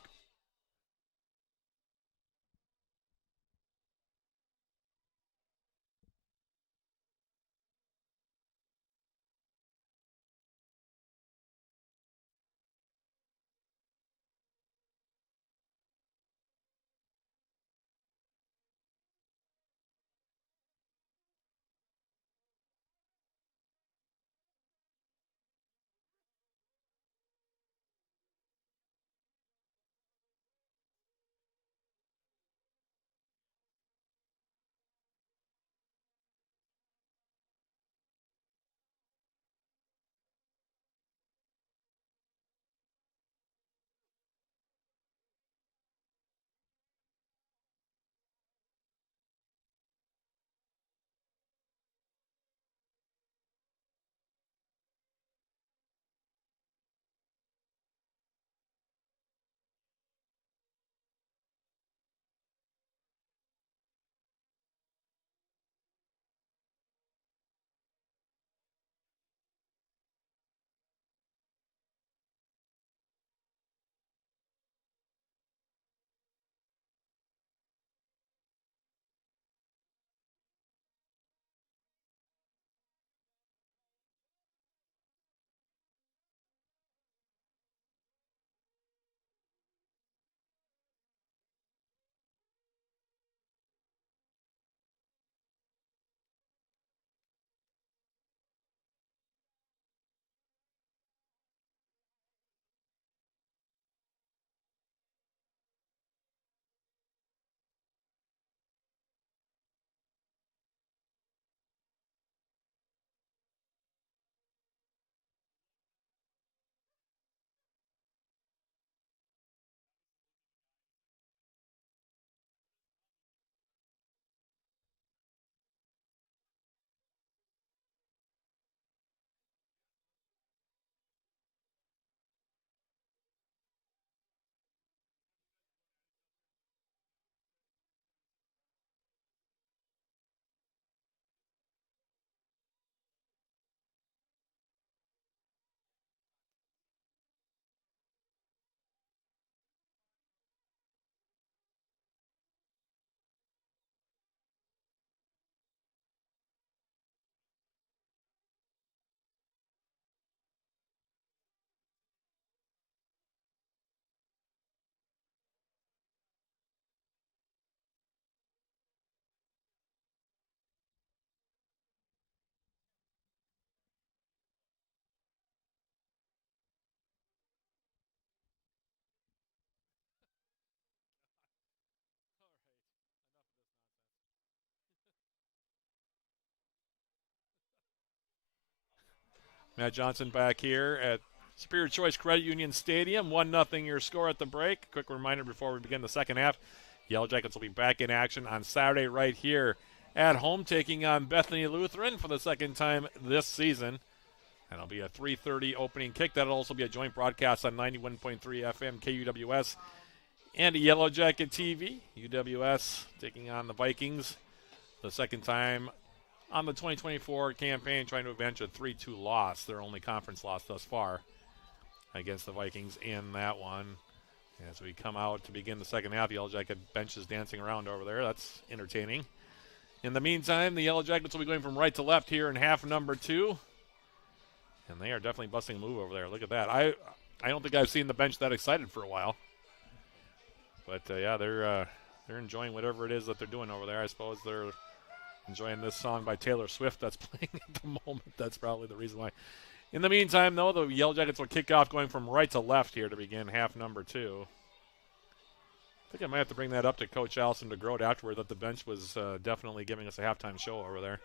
Matt Johnson back here at Superior Choice Credit Union Stadium. 1-0 your score at the break. Quick reminder before we begin the second half. Yellow Jackets will be back in action on Saturday right here at home, taking on Bethany Lutheran for the second time this season. And it'll be a 3:30 opening kick. That'll also be a joint broadcast on 91.3 FM KUWS and Yellow Jacket TV. UWS taking on the Vikings the second time on the 2024 campaign, trying to avenge a 3-2 loss, their only conference loss thus far against the Vikings in that one. As we come out to begin the second half, Yellow Jacket bench is dancing around over there. That's entertaining. In the meantime, the Yellow Jackets will be going from right to left here in half number 2. And they are definitely busting a move over there. Look at that. I don't think I've seen the bench that excited for a while. But, yeah, they're enjoying whatever it is that they're doing over there. I suppose they're enjoying this song by Taylor Swift that's playing at the moment. That's probably the reason why. In the meantime, though, the Yellow Jackets will kick off going from right to left here to begin half number 2. I think I might have to bring that up to Coach Allison DeGroat afterward, that the bench was definitely giving us a halftime show over there.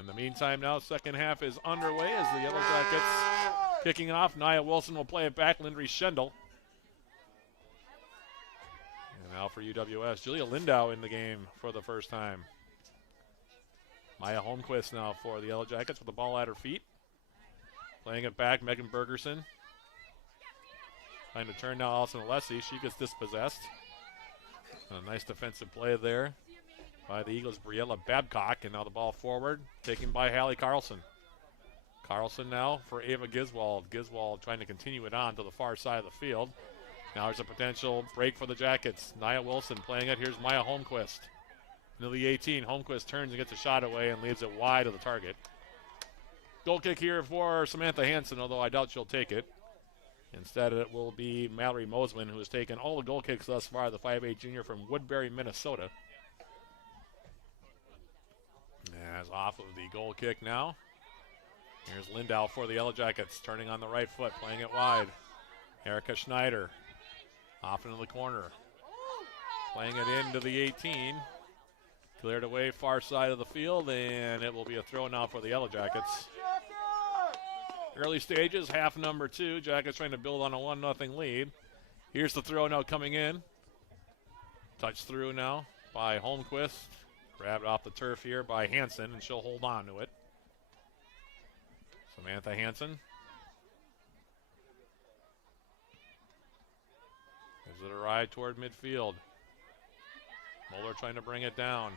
In the meantime, now second half is underway as the Yellow Jackets kicking off. Nia Wilson will play it back. Lindry Schendel. And now for UWS, Julia Lindau in the game for the first time. Maya Holmquist now for the Yellow Jackets with the ball at her feet. Playing it back, Megan Bergerson. Trying to turn now Allison Alessi. She gets dispossessed. A nice defensive play there by the Eagles' Briella Babcock. And now the ball forward, taken by Hallie Carlson. Carlson now for Ava Giswald. Giswald trying to continue it on to the far side of the field. Now there's a potential break for the Jackets. Nia Wilson playing it. Here's Maya Holmquist. Into the 18. Holmquist turns and gets a shot away and leaves it wide of the target. Goal kick here for Samantha Hansen, although I doubt she'll take it. Instead, it will be Mallory Mosman, who has taken all the goal kicks thus far, the 5'8 junior from Woodbury, Minnesota. As off of the goal kick now. Here's Lindau for the Yellow Jackets, turning on the right foot, playing it wide. Erica Schneider off into the corner. Playing it into the 18. Cleared away far side of the field, and it will be a throw now for the Yellow Jackets. Early stages, half number 2. Jackets trying to build on a 1-0 lead. Here's the throw now coming in. Touch through now by Holmquist. Grabbed off the turf here by Hansen, and she'll hold on to it. Samantha Hansen. Gives it a ride toward midfield. Moeller trying to bring it down.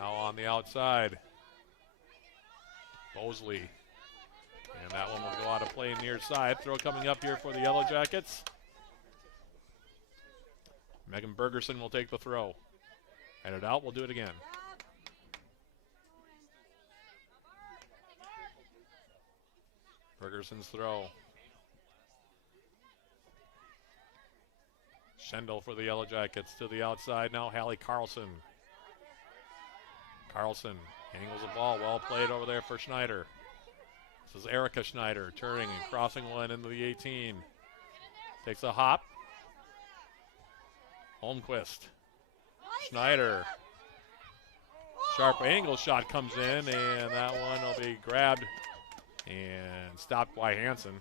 Now on the outside. Bosley. And that one will go out of play near side. Throw coming up here for the Yellow Jackets. Megan Bergerson will take the throw. Headed out, we'll do it again. Bergerson's throw. Schendel for the Yellow Jackets to the outside now. Hallie Carlson. Carlson angles the ball. Well played over there for Schneider. This is Erica Schneider turning and crossing one into the 18. Takes a hop. Holmquist. Schneider. Sharp angle shot comes in, and that one will be grabbed and stopped by Hansen.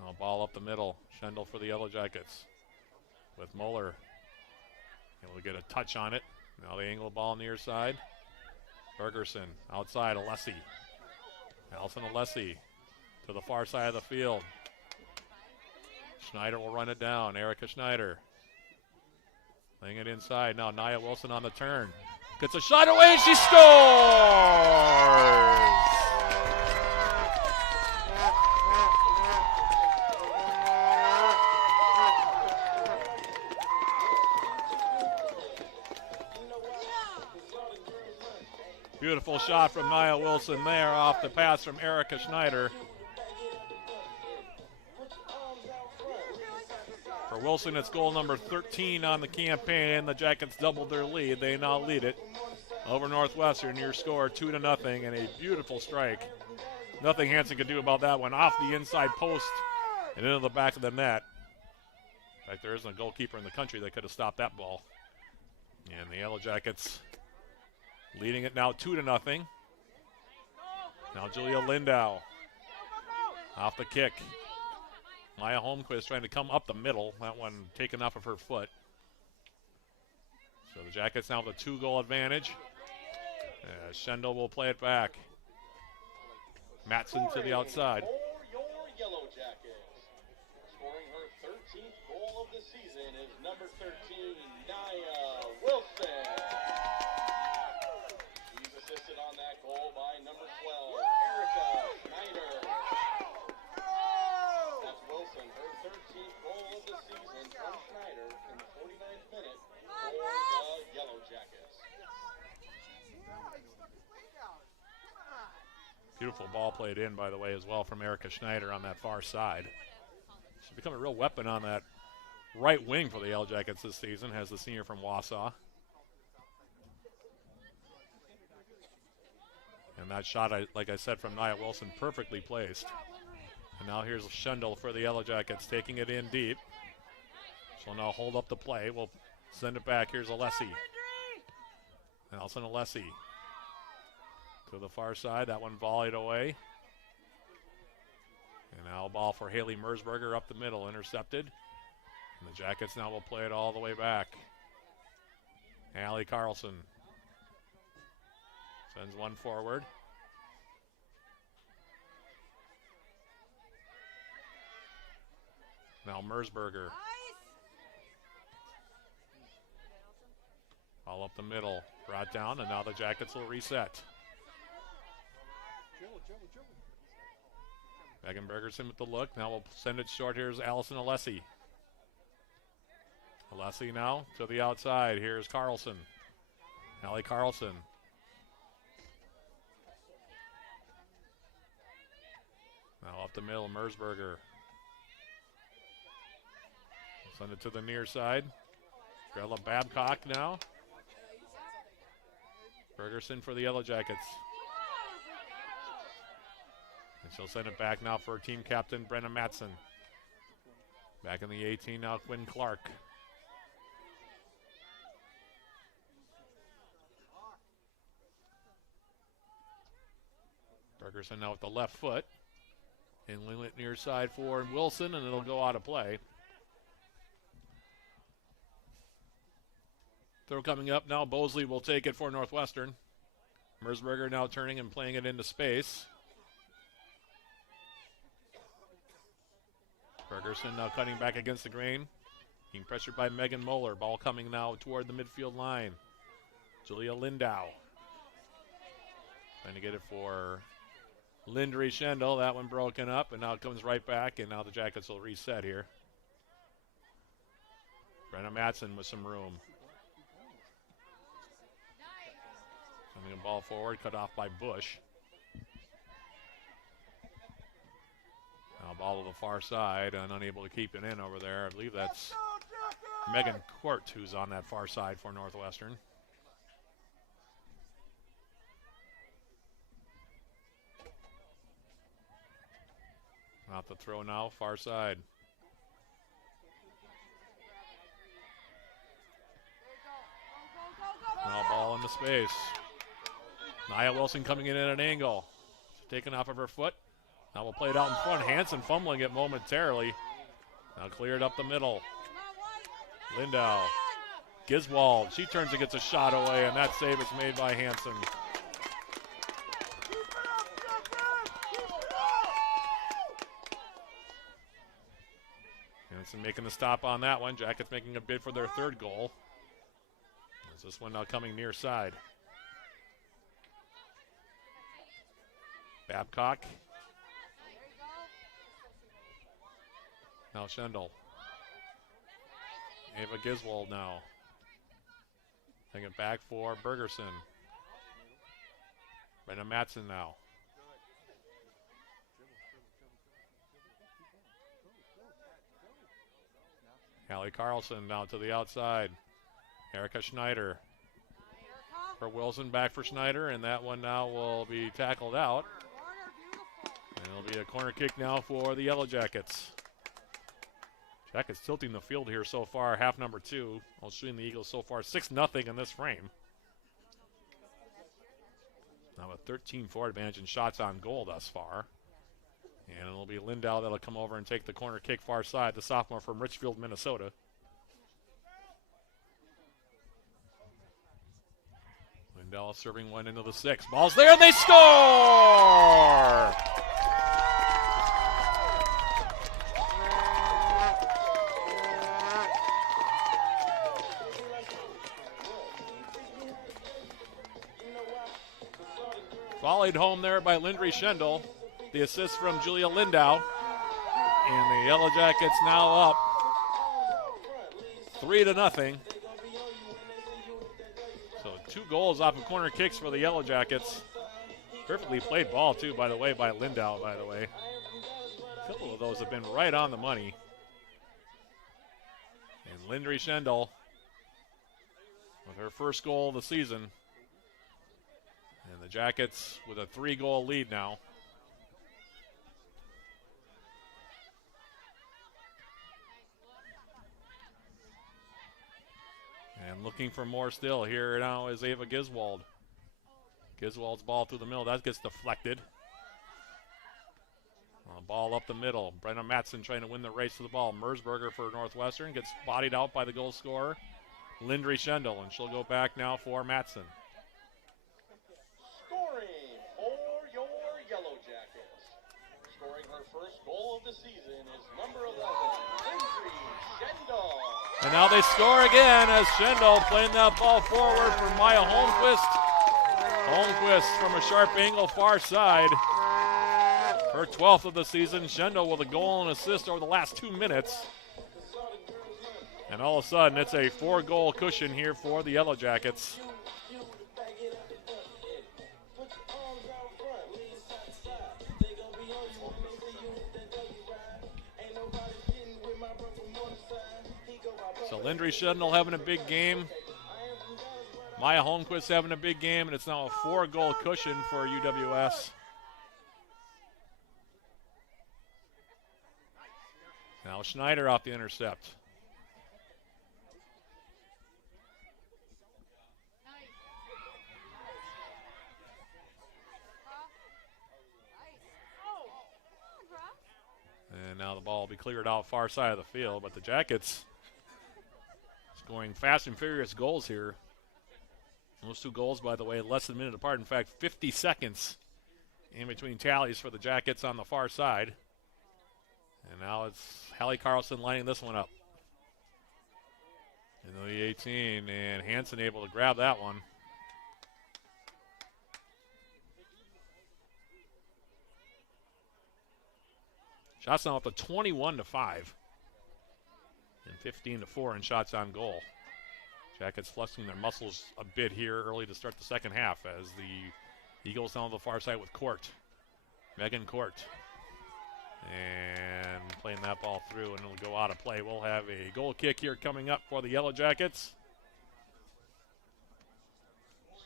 Now ball up the middle. Schendel for the Yellow Jackets. With Moeller. Able to get a touch on it. Now the angle ball near side. Bergerson outside. Alessi. Allison Alessi to the far side of the field. Schneider will run it down. Erica Schneider. Laying it inside. Now Nia Wilson on the turn. Gets a shot away and she scores! Beautiful shot from Nia Wilson there off the pass from Erica Schneider. For Wilson, it's goal number 13 on the campaign. The Jackets doubled their lead. They now lead it over Northwestern. Your score 2-0 and a beautiful strike. Nothing Hansen could do about that one. Off the inside post and into the back of the net. In fact, there isn't a goalkeeper in the country that could have stopped that ball. And the Yellow Jackets leading it now 2-0. Now Julia Lindau off the kick. Maya Holmquist trying to come up the middle. That one taken off of her foot. So the Jackets now have a 2-goal advantage. Schendel will play it back. Matson to the outside. For your Yellow Jackets, scoring her 13th goal of the season is number 13, Nia Wilson. She's assisted on that goal by number 12, Erica Schneider. That's Wilson, her 13th goal of the season from Schneider in the 49th minute for the Yellow Jackets. Beautiful ball played in, by the way, as well from Erica Schneider on that far side. She's become a real weapon on that right wing for the Yellow Jackets this season, has the senior from Wausau. And that shot, like I said, from Nia Wilson, perfectly placed. And now here's Schendel for the Yellow Jackets, taking it in deep. She'll now hold up the play. We'll send it back. Here's Alessi. Nelson Alessi to the far side. That one volleyed away. And now a ball for Haley Mersberger up the middle, intercepted. And the Jackets now will play it all the way back. Allie Carlson sends one forward. Now Mersberger. All up the middle, brought down, and now the Jackets will reset. Megan Bergerson with the look. Now we'll send it short. Here's Allison Alessi. Alessi now to the outside. Here's Carlson. Allie Carlson. Now up the middle, Mersberger. Send it to the near side. Grella Babcock now. Bergerson for the Yellow Jackets. And she'll send it back now for team captain Brenna Matson. Back in the 18 now, Quinn Clark. Bergerson now with the left foot. Inlet near side for Wilson, and it'll go out of play. Throw coming up now. Bosley will take it for Northwestern. Mersberger now turning and playing it into space. Bergerson now cutting back against the grain. Being pressured by Megan Moeller. Ball coming now toward the midfield line. Julia Lindau. Trying to get it for Lindry Schendel. That one broken up, and now it comes right back, and now the Jackets will reset here. Brenna Matson with some room. Sending a ball forward, cut off by Bush. Now ball to the far side, and unable to keep it in over there. I believe that's Megan Court who's on that far side for Northwestern. Out the throw now, far side. Now ball into space. Nia Wilson coming in at an angle. Taken off of her foot. Now we'll play it out in front. Hansen fumbling it momentarily. Now cleared up the middle. Lindau. Giswald. She turns and gets a shot away, and that save is made by Hansen. Hansen making the stop on that one. Jackets making a bid for their third goal. As this one now coming near side. Babcock. Now Schendel. Ava Giswold now. Taking it back for Bergerson. Brenna Matson now. Allie Carlson now to the outside. Erica Schneider. For Wilson, back for Schneider, and that one now will be tackled out. And it'll be a corner kick now for the Yellow Jackets. Jackets tilting the field here so far, half number 2. While shooting the Eagles so far 6-0 in this frame. Now a 13-4 advantage in shots on goal thus far. And it'll be Lindau that'll come over and take the corner kick far side, the sophomore from Richfield, Minnesota. Lindau serving one into the 6. Ball's there, and they score! Volleyed home there by Lindry Schendel. The assist from Julia Lindau. And the Yellow Jackets now up 3-0. So 2 goals off of corner kicks for the Yellow Jackets. Perfectly played ball, too, by the way, by Lindau, by the way. A couple of those have been right on the money. And Lindry Schendel with her first goal of the season. And the Jackets with a 3-goal lead now. And looking for more still. Here now is Ava Giswald. Giswald's ball through the middle. That gets deflected. Ball up the middle. Brenna Matson trying to win the race to the ball. Mersberger for Northwestern gets bodied out by the goal scorer, Lindry Schendel, and she'll go back now for Matson. Scoring for your Yellow Jackets. Scoring her first goal of the season is number 11, Lindry Schendel. And now they score again as Schendel playing that ball forward for Maya Holmquist. Holmquist from a sharp angle far side. Her 12th of the season. Schendel with a goal and assist over the last 2 minutes. And all of a sudden, it's a 4-goal cushion here for the Yellow Jackets. So Lindry Schendel having a big game. Maya Holmquist having a big game, and it's now a 4-goal cushion for UWS. Now Schneider off the intercept. And now the ball will be cleared out far side of the field, but the Jackets scoring fast and furious goals here. Those 2 goals, by the way, less than a minute apart. In fact, 50 seconds in between tallies for the Jackets on the far side. And now it's Hallie Carlson lining this one up. Into the 18, and Hansen able to grab that one. Shots now up to 21-5. And 15-4 in shots on goal. Jackets flexing their muscles a bit here early to start the second half as the Eagles down the far side with Court. Megan Court. And playing that ball through, and it'll go out of play. We'll have a goal kick here coming up for the Yellow Jackets.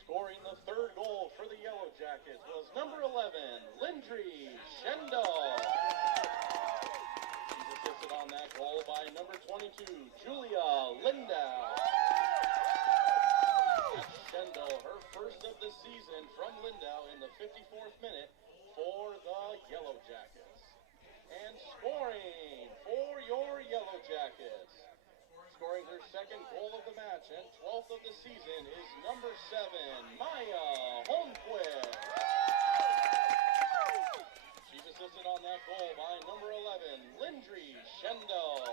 Scoring the 3rd goal for the Yellow Jackets was number 11, Lindry Schendel. She's assisted on that goal by number 22, Julia Lindau. Schendel, her first of the season from Lindau in the 54th minute for the Yellow Jackets. And scoring for your Yellow Jackets. Scoring her 2nd goal of the match and 12th of the season is number 7, Maya Holmquist. She's assisted on that goal by number 11, Lindry Schendel.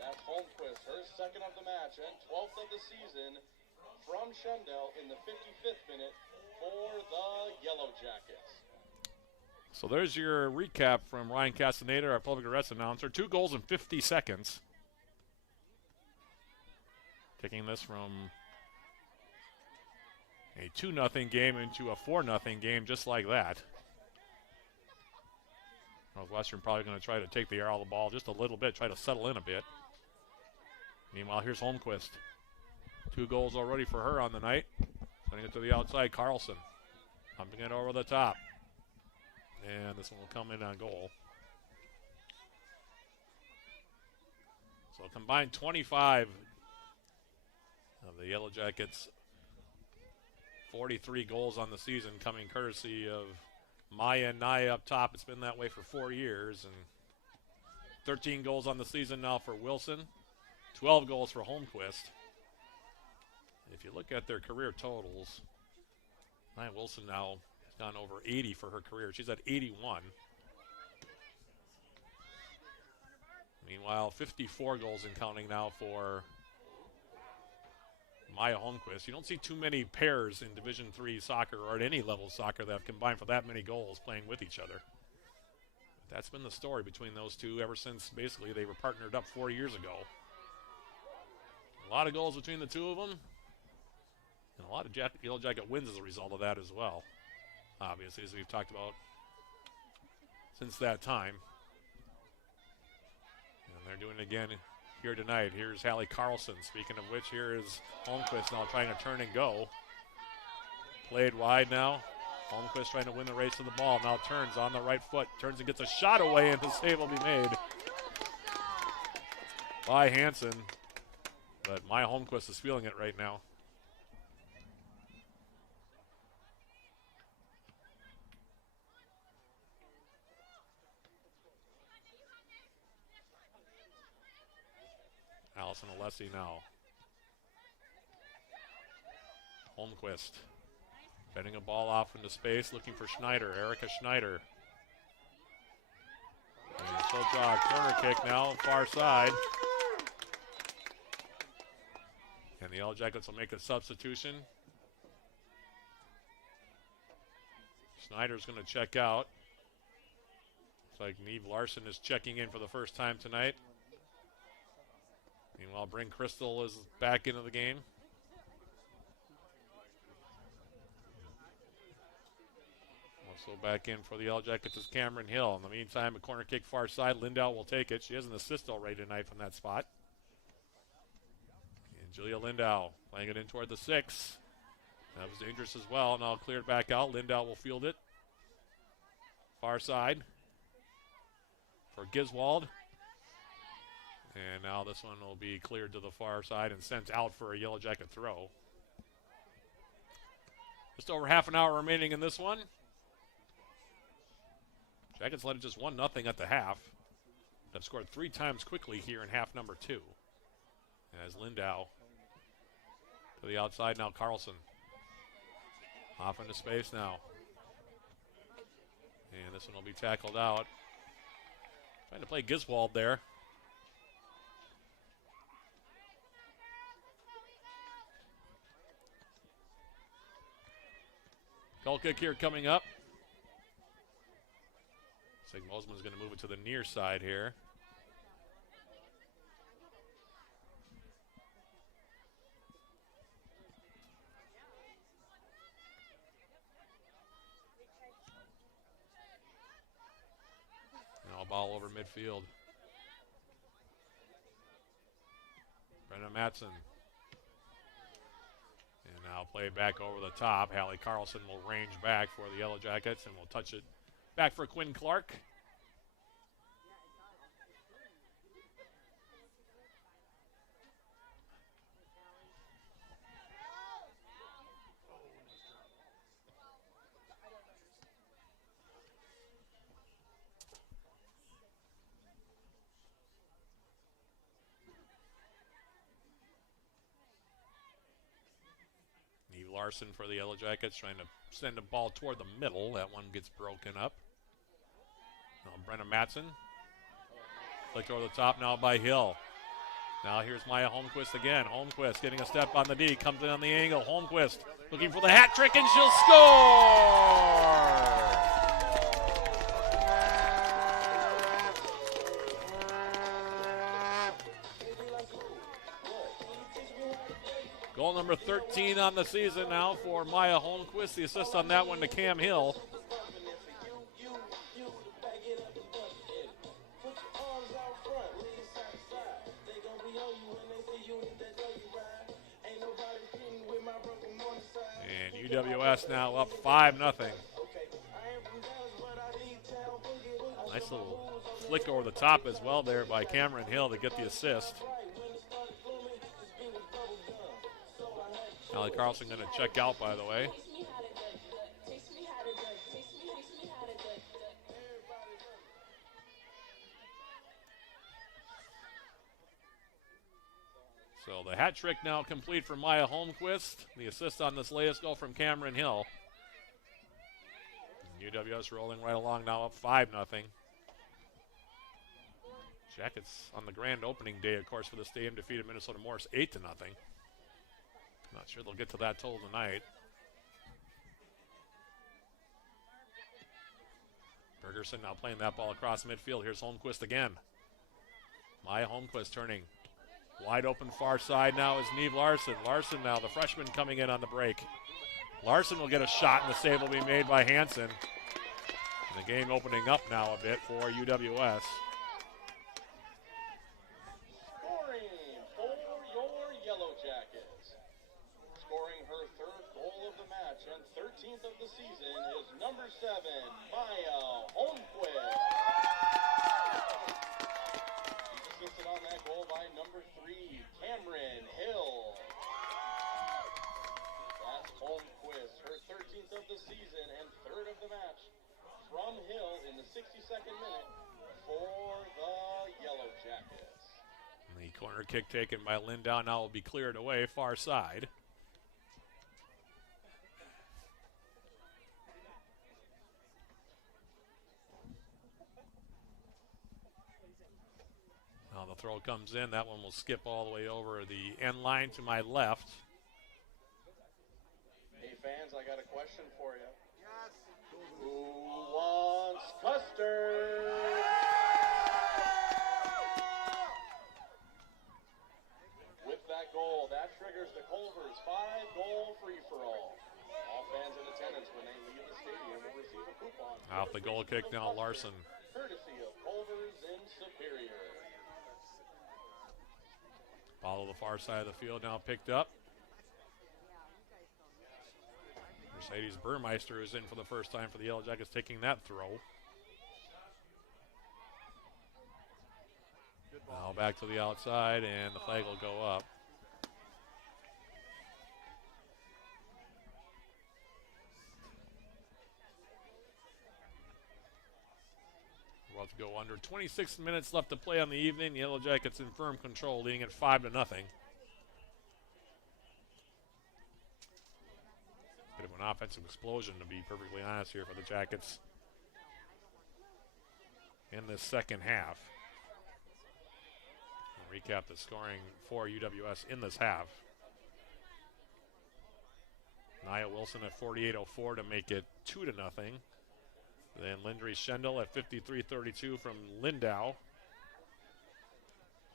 That's Holmquist, her 2nd of the match and 12th of the season from Schendel in the 55th minute for the Yellow Jackets. So there's your recap from Ryan Castaneda, our public address announcer. 2 goals in 50 seconds. Taking this from a 2-0 game into a 4-0 game just like that. Northwestern probably going to try to take the air out of the ball just a little bit, try to settle in a bit. Meanwhile, here's Holmquist. 2 goals already for her on the night. Sending it to the outside, Carlson. Pumping it over the top. And this one will come in on goal. So a combined 25 of the Yellow Jackets. 43 goals on the season coming courtesy of Maya and Naya up top. It's been that way for 4 years. And 13 goals on the season now for Wilson. 12 goals for Holmquist. If you look at their career totals, Nia Wilson now has gone over 80 for her career. She's at 81. Meanwhile, 54 goals and counting now for Maya Holmquist. You don't see too many pairs in Division III soccer or at any level of soccer that have combined for that many goals playing with each other. But that's been the story between those two ever since basically they were partnered up 4 years ago. A lot of goals between the two of them. And a lot of Yellow Jacket wins as a result of that as well. Obviously, as we've talked about since that time. And they're doing it again here tonight. Here's Hallie Carlson. Speaking of which, here is Holmquist now trying to turn and go. Played wide now. Holmquist trying to win the race to the ball. Now turns on the right foot. Turns and gets a shot away, and the save will be made by Hansen. But Maya Holmquist is feeling it right now. Allison Alessi now. Holmquist bending a ball off into space, looking for Schneider, Erica Schneider. And she'll draw a corner kick now, far side. And the Yellow Jackets will make a substitution. Schneider's going to check out. Looks like Neve Larson is checking in for the first time tonight. Meanwhile, Bryn Crystal is back into the game. Also back in for the Yellow Jackets is Cameron Hill. In the meantime, a corner kick far side. Lindau will take it. She has an assist already tonight from that spot. And Julia Lindau playing it in toward the 6. That was dangerous as well. Now cleared back out. Lindau will field it. Far side for Giswald. And now this one will be cleared to the far side and sent out for a Yellow Jacket throw. Just over half an hour remaining in this one. Jackets led it just 1-0 at the half. They've scored 3 times quickly here in half number 2. As Lindau to the outside now, Carlson. Off into space now. And this one will be tackled out. Trying to play Giswald there. Goal kick here coming up. Sig Mosman's going to move it to the near side here. Now ball over midfield. Brenna Matson. And now play back over the top. Hallie Carlson will range back for the Yellow Jackets and will touch it back for Quinn Clark. Larson for the Yellow Jackets trying to send a ball toward the middle. That one gets broken up. Now Brenna Matson. Flicked over the top now by Hill. Now here's Maya Holmquist again. Holmquist getting a step on the D. Comes in on the angle. Holmquist looking for the hat trick and she'll score! Goal number 13 on the season now for Maya Holmquist. The assist on that one to Cam Hill. And UWS now up 5-0. Nice little flick over the top as well there by Cameron Hill to get the assist. Allie Carlson going to check out, by the way. So the hat trick now complete for Maya Holmquist. The assist on this latest goal from Cameron Hill. UWS rolling right along now, up 5-0. Jackets on the grand opening day, of course, for the stadium defeated Minnesota Morris 8-0. Not sure they'll get to that total tonight. Bergerson now playing that ball across midfield. Here's Holmquist again. Maya Holmquist turning. Wide open far side now is Neve Larson. Larson now, the freshman, coming in on the break. Larson will get a shot, and the save will be made by Hansen. And the game opening up now a bit for UWS. Scoring for your Yellow Jackets. Scoring her 3rd goal of the match and 13th of the season is number 7, Maya Holmquist. Assisted on that goal by number 3, Cameron Hill. That's Holmquist, her 13th of the season and 3rd of the match from Hill in the 62nd minute for the Yellow Jackets. The corner kick taken by Lindau now will be cleared away far side. Now the throw comes in. That one will skip all the way over the end line to my left. Hey fans, I got a question for you. Yes. Who wants custard? With that goal, that triggers the Culvers 5-goal free-for-all. All fans in attendance when they leave the stadium will receive a coupon. Off the goal kick now, Larson. Courtesy of Culvers in Superior. Follow the far side of the field now picked up. Mercedes Burmeister is in for the first time for the Yellow Jackets, taking that throw. Now back to the outside, and the flag will go up. We're about to go under 26 minutes left to play on the evening. The Yellow Jackets in firm control, leading at 5-0. Bit of an offensive explosion, to be perfectly honest, here for the Jackets in this second half. I'll recap the scoring for UWS in this half. Nia Wilson at 48:04 to make it 2-0. Then Lindry Schendel at 53:32 from Lindau.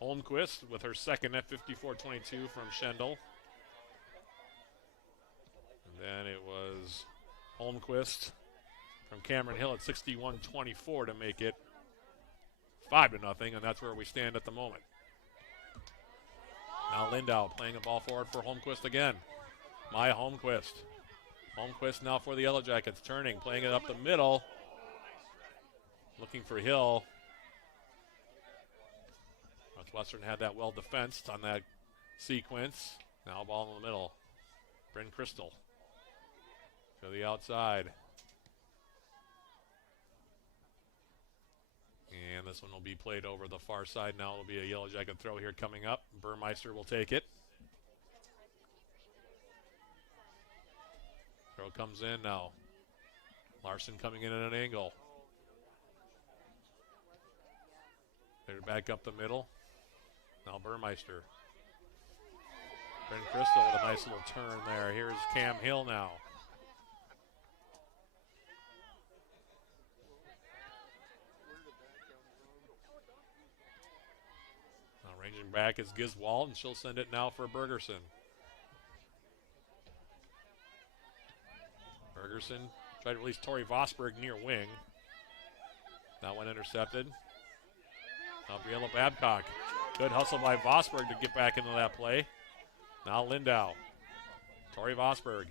Holmquist with her second at 54:22 from Schendel. Then it was Holmquist from Cameron Hill at 61:24 to make it 5-0, and that's where we stand at the moment. Now Lindau playing a ball forward for Holmquist again. Maya Holmquist. Holmquist now for the Yellow Jackets, turning, playing it up the middle. Looking for Hill. Northwestern had that well defensed on that sequence. Now ball in the middle. Bryn Crystal to the outside. And this one will be played over the far side. Now it'll be a Yellow Jacket throw here coming up. Burmeister will take it. Throw comes in now. Larson coming in at an angle. They're back up the middle. Now Burmeister. Bryn Crystal with a nice little turn there. Here's Cam Hill now. Now ranging back is Giswald, and she'll send it now for Bergerson. Bergerson tried to release Tori Vosberg near wing. That one intercepted. Gabriella Babcock. Good hustle by Vosberg to get back into that play. Now Lindau. Tori Vosberg.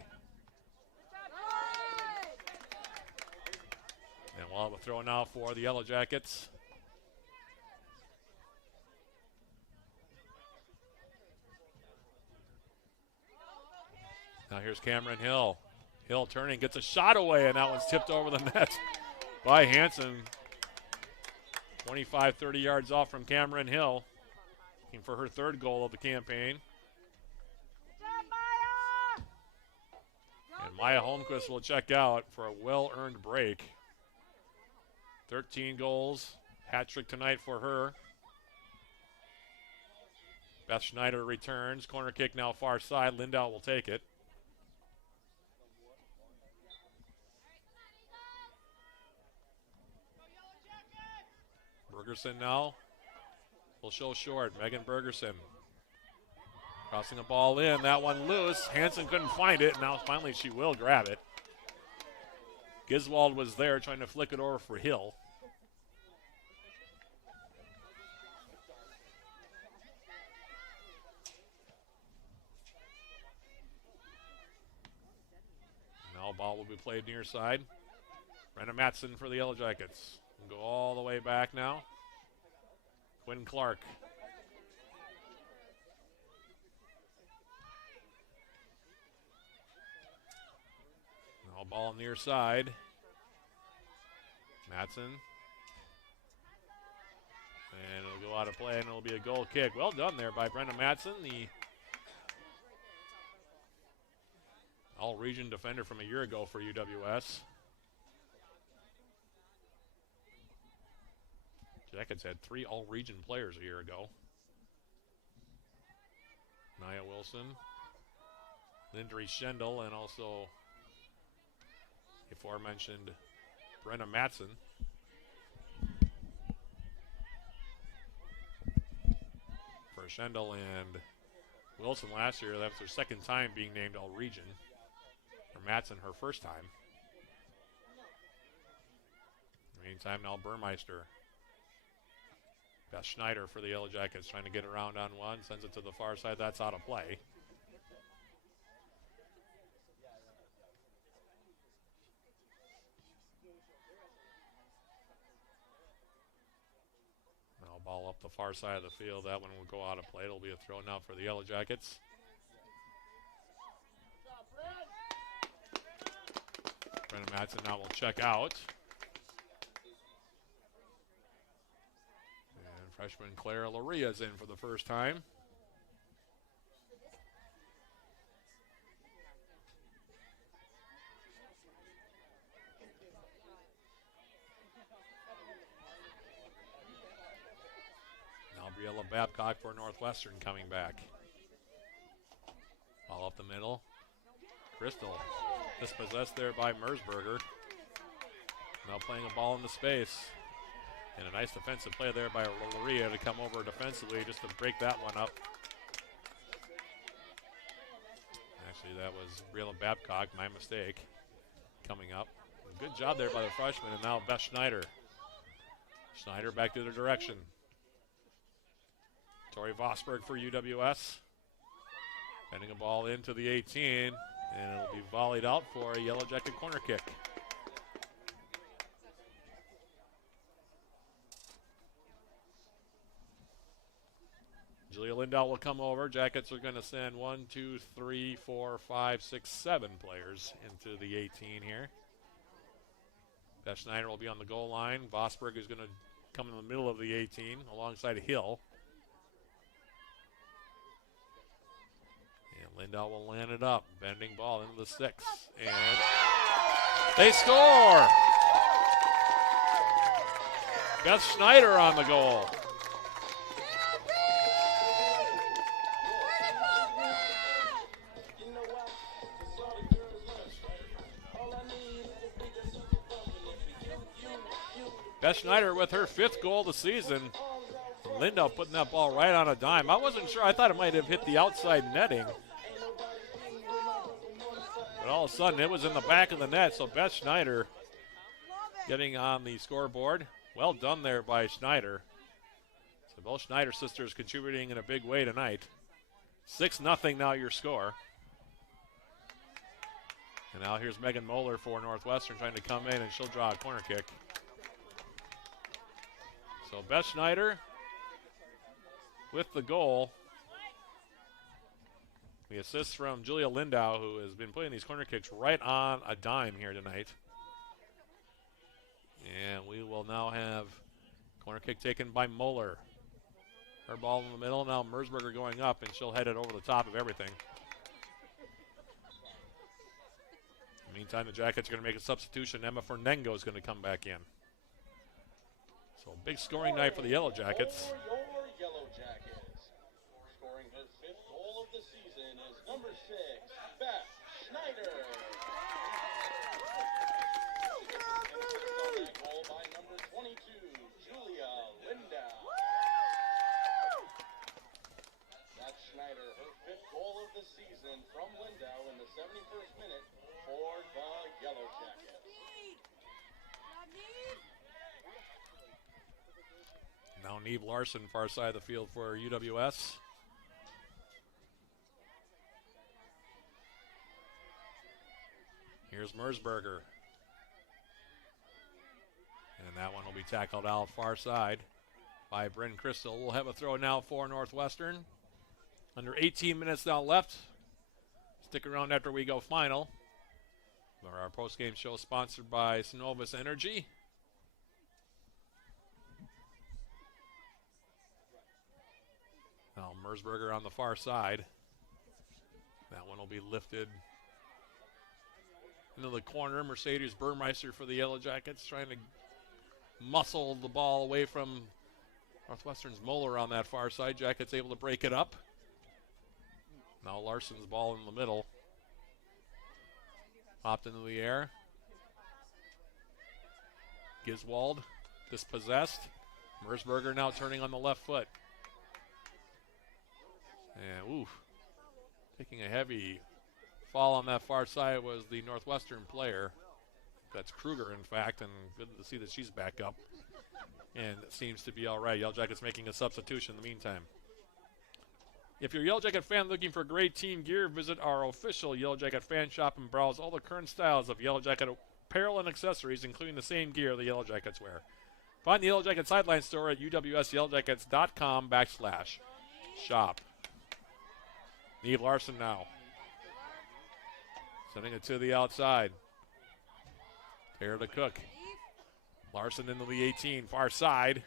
And we'll have a throw now for the Yellow Jackets. Now here's Cameron Hill. Hill turning, gets a shot away, and that one's tipped over the net by Hanson. 25, 30 yards off from Cameron Hill. Looking for her third goal of the campaign. And Maya Holmquist will check out for a well-earned break. 13 goals, hat trick tonight for her. Beth Schneider returns. Corner kick now far side. Lindau will take it. Bergerson now will show short. Megan Bergerson crossing a ball in. That one loose. Hanson couldn't find it. Now finally she will grab it. Giswald was there trying to flick it over for Hill. Now ball will be played near side. Brenna Matson for the Yellow Jackets. We'll go all the way back now. Quinn Clark. Now ball near side. Matson. And it'll go out of play, and it'll be a goal kick. Well done there by Brenda Matson, the all-region defender from a year ago for UWS. Jackets had 3 all-region players a year ago. Nia Wilson, Lindry Schendel, and also aforementioned Brenna Matson. For Schendel and Wilson last year, that was their second time being named all-region. For Matson, her first time. Meantime, now Burmeister. Beth Schneider for the Yellow Jackets trying to get around on one. Sends it to the far side. That's out of play. Now ball up the far side of the field. That one will go out of play. It'll be a throw now for the Yellow Jackets. Brennan Matson now will check out. Freshman Clara Loria is in for the first time. Now Briella Babcock for Northwestern coming back. Ball up the middle. Crystal dispossessed there by Mersberger. Now playing a ball into space. And a nice defensive play there by Loria to come over defensively just to break that one up. Actually, that was Briella Babcock, my mistake, coming up. Good job there by the freshman, and now Beth Schneider. Schneider back to the direction. Tori Vosberg for UWS. Sending a ball into the 18, and it'll be volleyed out for a Yellow Jacket corner kick. Julia Lindahl will come over. Jackets are going to send 1, 2, 3, 4, 5, 6, 7 players into the 18 here. Beth Schneider will be on the goal line. Vosberg is going to come in the middle of the 18 alongside Hill. And Lindahl will land it up. Bending ball into the 6. And they score! Beth Schneider on the goal. Beth Schneider with her 5th goal of the season. Lindahl putting that ball right on a dime. I wasn't sure. I thought it might have hit the outside netting. But all of a sudden, it was in the back of the net. So Beth Schneider getting on the scoreboard. Well done there by Schneider. So both Schneider sisters contributing in a big way tonight. 6-0 now your score. And now here's Megan Moeller for Northwestern trying to come in, and she'll draw a corner kick. So Beth Schneider with the goal. We The assist from Julia Lindau, who has been putting these corner kicks right on a dime here tonight. And we will now have corner kick taken by Moeller. Her ball in the middle. Now Merzberger going up, and she'll head it over the top of everything. In the meantime, the Jackets are going to make a substitution. Emma Fernengo is going to come back in. So big scoring night for the Yellow Jackets. For your Yellow Jackets. Scoring her 5th goal of the season is number 6, Beth Schneider. And that goal by number 22, Julia Lindau. That's Schneider, her 5th goal of the season from Lindau in the 71st minute for the Yellow Jackets. Now Neve Larson, far side of the field for UWS. Here's Merzberger. And that one will be tackled out far side by Bryn Crystal. We'll have a throw now for Northwestern. Under 18 minutes now left. Stick around after we go final. Our post-game show sponsored by Synovus Energy. Now Merzberger on the far side. That one will be lifted into the corner. Mercedes Burmeister for the Yellow Jackets trying to muscle the ball away from Northwestern's Moeller on that far side. Jackets able to break it up. Now Larson's ball in the middle. Popped into the air. Giswald dispossessed. Merzberger now turning on the left foot. And taking a heavy fall on that far side was the Northwestern player. That's Kruger, in fact, and good to see that she's back up. And it seems to be all right. Yellow Jackets making a substitution in the meantime. If you're a Yellow Jacket fan looking for great team gear, visit our official Yellow Jacket fan shop and browse all the current styles of Yellow Jacket apparel and accessories, including the same gear the Yellow Jackets wear. Find the Yellow Jacket sideline store at uwsyellowjackets.com/shop. Neve Larson now. Sending it to the outside. Tara to Cook. Larson into the 18, far side.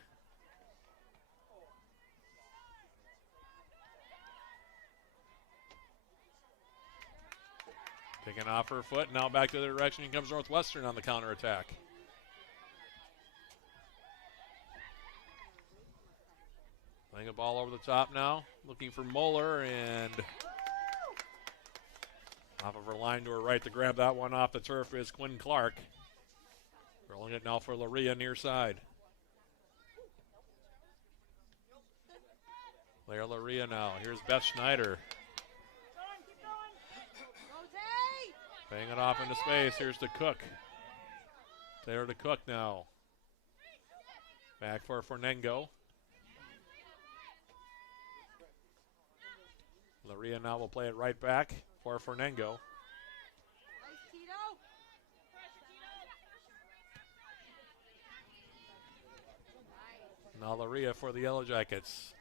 Taking off her foot, now back to the direction. Here comes Northwestern on the counterattack. Playing a ball over the top now. Looking for Moeller, and off of her line to her right to grab that one off the turf is Quinn Clark. Rolling it now for Laria near side. Claire Laria now. Here's Beth Schneider. Paying it off into space. Here's to Cook. Taylor to Cook now. Back for Fernengo. Laria now will play it right back for Fernengo. Now Laria for the Yellow Jackets.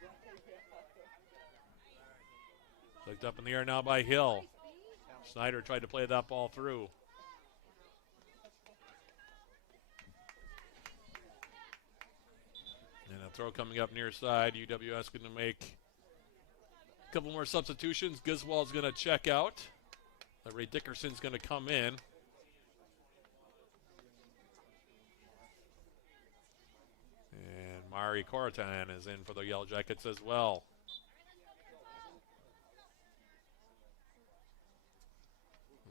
Looked up in the air now by Hill. Snyder tried to play that ball through. And a throw coming up near side. UWS going to make a couple more substitutions. Giswald's going to check out. Larry Dickerson's going to come in. And Mari Coratan is in for the Yellow Jackets as well.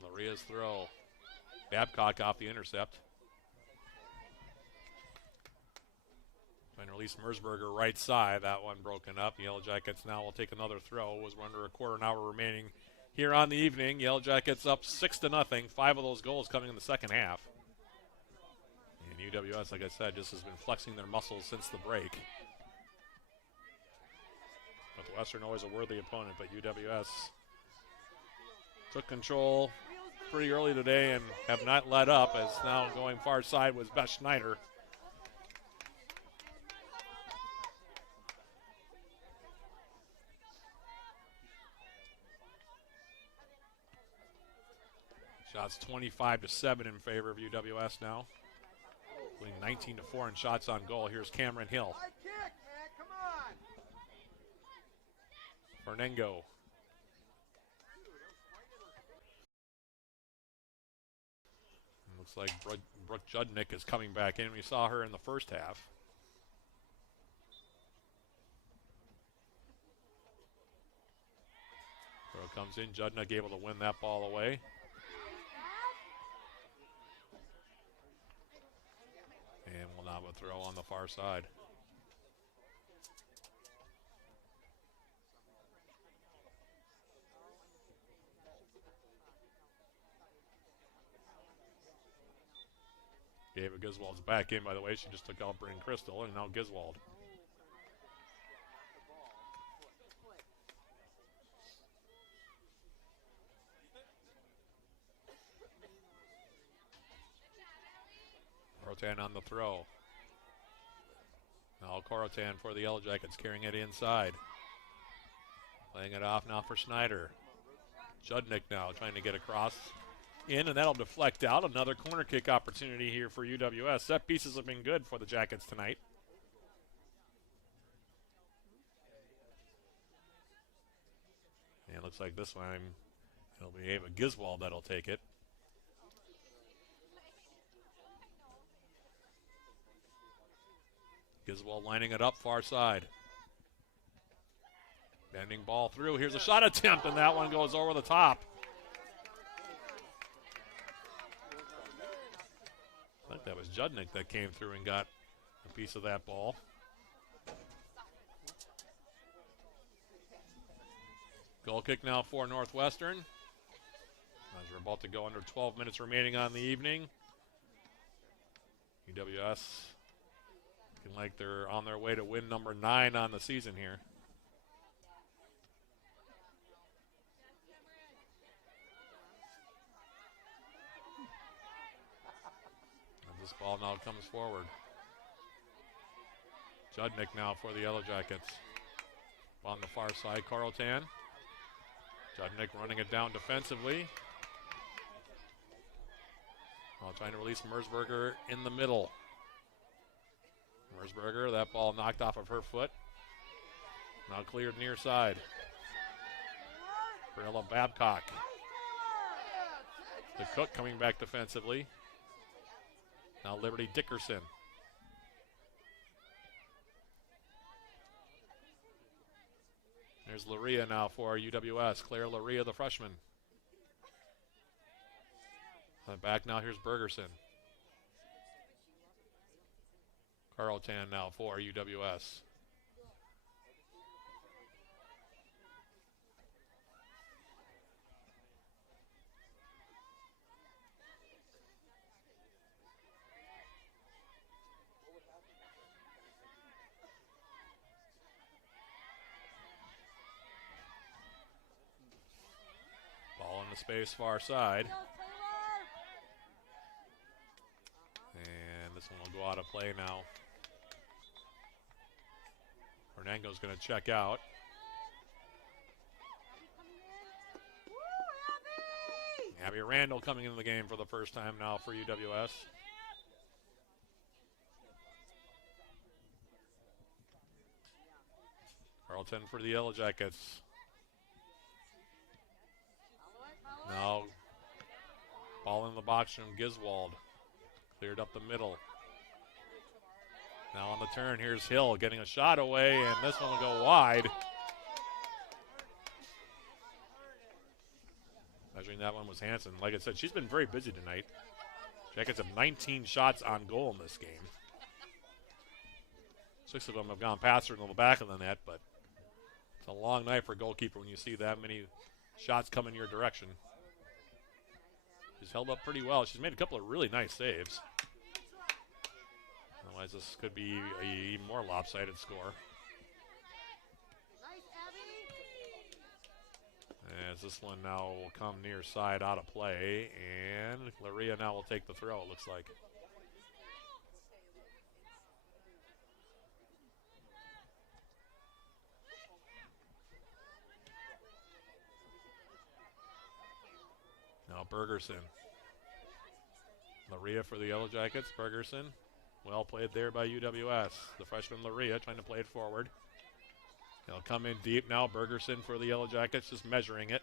Laria's throw. Babcock off the intercept. Trying to release Merzberger right side. That one broken up. The Yellow Jackets now will take another throw. As we're under a quarter an hour remaining here on the evening. Yellow Jackets up 6-0. 5 of those goals coming in the second half. And UWS, like I said, just has been flexing their muscles since the break. Northwestern always a worthy opponent, but UWS took control pretty early today and have not let up, as now going far side was Beth Schneider. Shots 25-7 in favor of UWS now, including 19-4 in shots on goal. Here's Cameron Hill. Fernengo. Looks like Brooke Judnick is coming back in. We saw her in the first half. Throw comes in. Judnick able to win that ball away. And we'll now have a throw on the far side. David Giswold's back in, by the way. She just took out Bryn Crystal, and now Giswold. Corotan on the throw. Now Corotan for the Yellow Jackets, carrying it inside. Laying it off now for Schneider. Judnick now trying to get across. In, and that'll deflect out. Another corner kick opportunity here for UWS. Set pieces have been good for the Jackets tonight. And it looks like this time it'll be Ava Giswold that'll take it. Giswold lining it up far side. Bending ball through. Here's a shot attempt, and that one goes over the top. I think that was Judnick that came through and got a piece of that ball. Goal kick now for Northwestern. As we're about to go under 12 minutes remaining on the evening. UWS looking like they're on their way to win number 9 on the season here. This ball now comes forward. Judnick now for the Yellow Jackets. On the far side, Carlton. Judnick running it down defensively. Trying to release Merzberger in the middle. Merzberger, that ball knocked off of her foot. Now cleared near side. Brilla Babcock. The Cook coming back defensively. Now Liberty Dickerson. There's Laria now for UWS. Claire Laria, the freshman. Back now, here's Bergerson. Carlton now for UWS. Ball in the space far side. And this one will go out of play now. Fernango's going to check out. Abby Randall coming into the game for the first time now for UWS. Carlton for the Yellow Jackets. Now, ball in the box from Giswold. Cleared up the middle. Now on the turn, here's Hill getting a shot away, and this one will go wide. Measuring that one was Hanson. Like I said, she's been very busy tonight. Jackets have 19 shots on goal in this game. 6 of them have gone past her in the back of the net, but it's a long night for a goalkeeper when you see that many shots coming your direction. She's held up pretty well. She's made a couple of really nice saves. Otherwise, this could be a even more lopsided score. As this one now will come near side out of play, and Laria now will take the throw, it looks like. Now Now Bergerson. Laria for the Yellow Jackets. Bergerson. Well played there by UWS. The freshman Laria trying to play it forward. They'll come in deep now. Bergerson for the Yellow Jackets, just measuring it.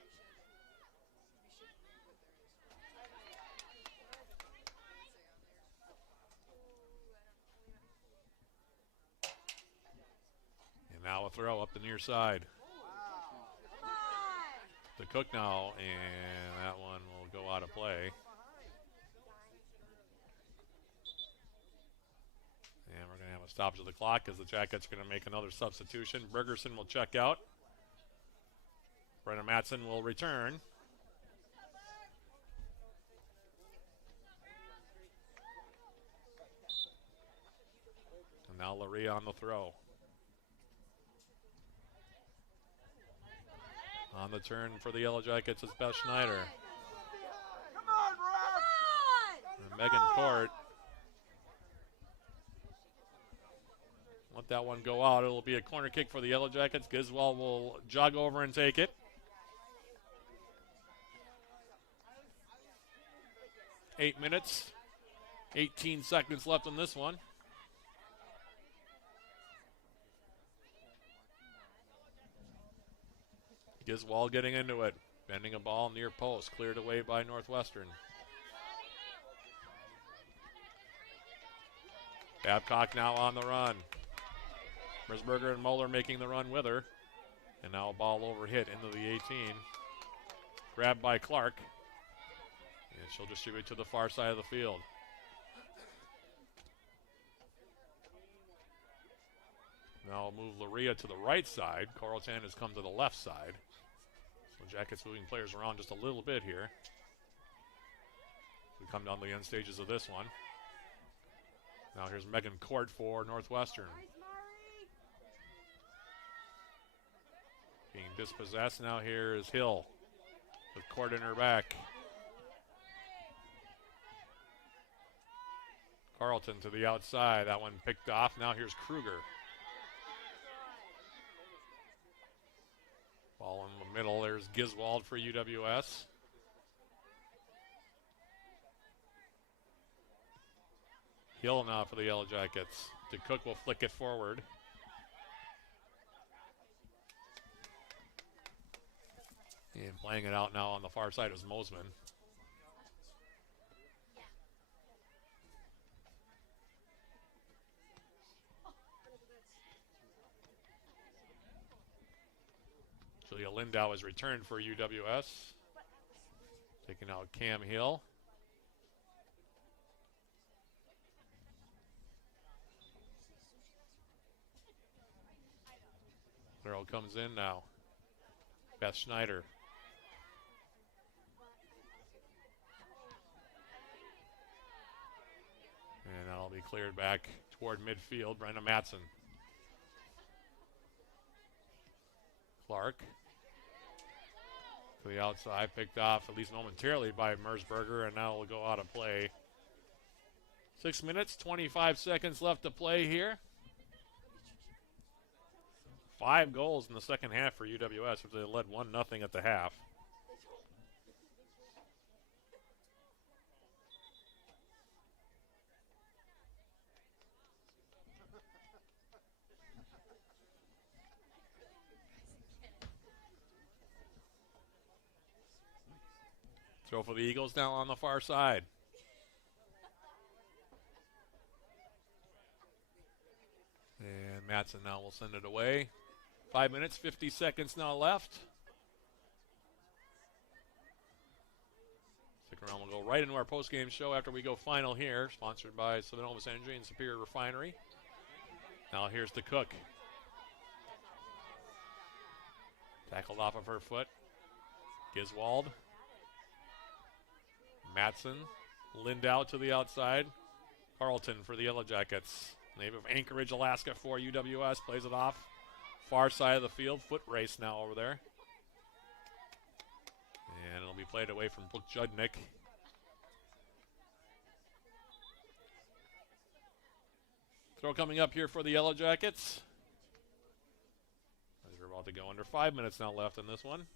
And now a throw up the near side. The Cook now, and that one will go out of play. And we're going to have a stoppage of the clock as the Jackets are going to make another substitution. Bergerson will check out. Brenna Matson will return. And now Laria on the throw. On the turn for the Yellow Jackets is Beth Schneider. And Megan Court. Let that one go out. It'll be a corner kick for the Yellow Jackets. Giswald will jog over and take it. 8 minutes, 18 seconds left on this one. Giswald getting into it. Bending a ball near post. Cleared away by Northwestern. Babcock now on the run. Mersberger and Moeller making the run with her. And now a ball overhit into the 18. Grabbed by Clark. And she'll distribute to the far side of the field. Now move Laria to the right side. Carlton has come to the left side. So Jackets moving players around just a little bit here. We come down the end stages of this one. Now here's Megan Court for Northwestern. Being dispossessed. Now here is Hill with Court in her back. Carlton to the outside. That one picked off. Now here's Kruger. Ball in the middle. There's Giswald for UWS. Hill now for the Yellow Jackets. DeCook will flick it forward. And playing it out now on the far side is Mosman. Julia Lindau has returned for UWS. Taking out Cam Hill. Darrell comes in now. Beth Schneider. And that'll be cleared back toward midfield. Brenda Matson. Clark. To the outside, picked off at least momentarily by Mersberger, and now will go out of play. 6 minutes, 25 seconds left to play here. 5 goals in the second half for UWS, which they led 1-0 at the half. Throw for the Eagles now on the far side. And Matson now will send it away. 5 minutes, 50 seconds now left. Stick around, we'll go right into our post-game show after we go final here. Sponsored by Southern Elvis Energy and Superior Refinery. Now here's the Cook. Tackled off of her foot. Giswald. Matson, Lindau to the outside. Carlton for the Yellow Jackets. Name of Anchorage, Alaska for UWS. Plays it off. Far side of the field. Foot race now over there. And it'll be played away from Brooke Judnick. Throw coming up here for the Yellow Jackets. As we're about to go under 5 minutes now left in this one.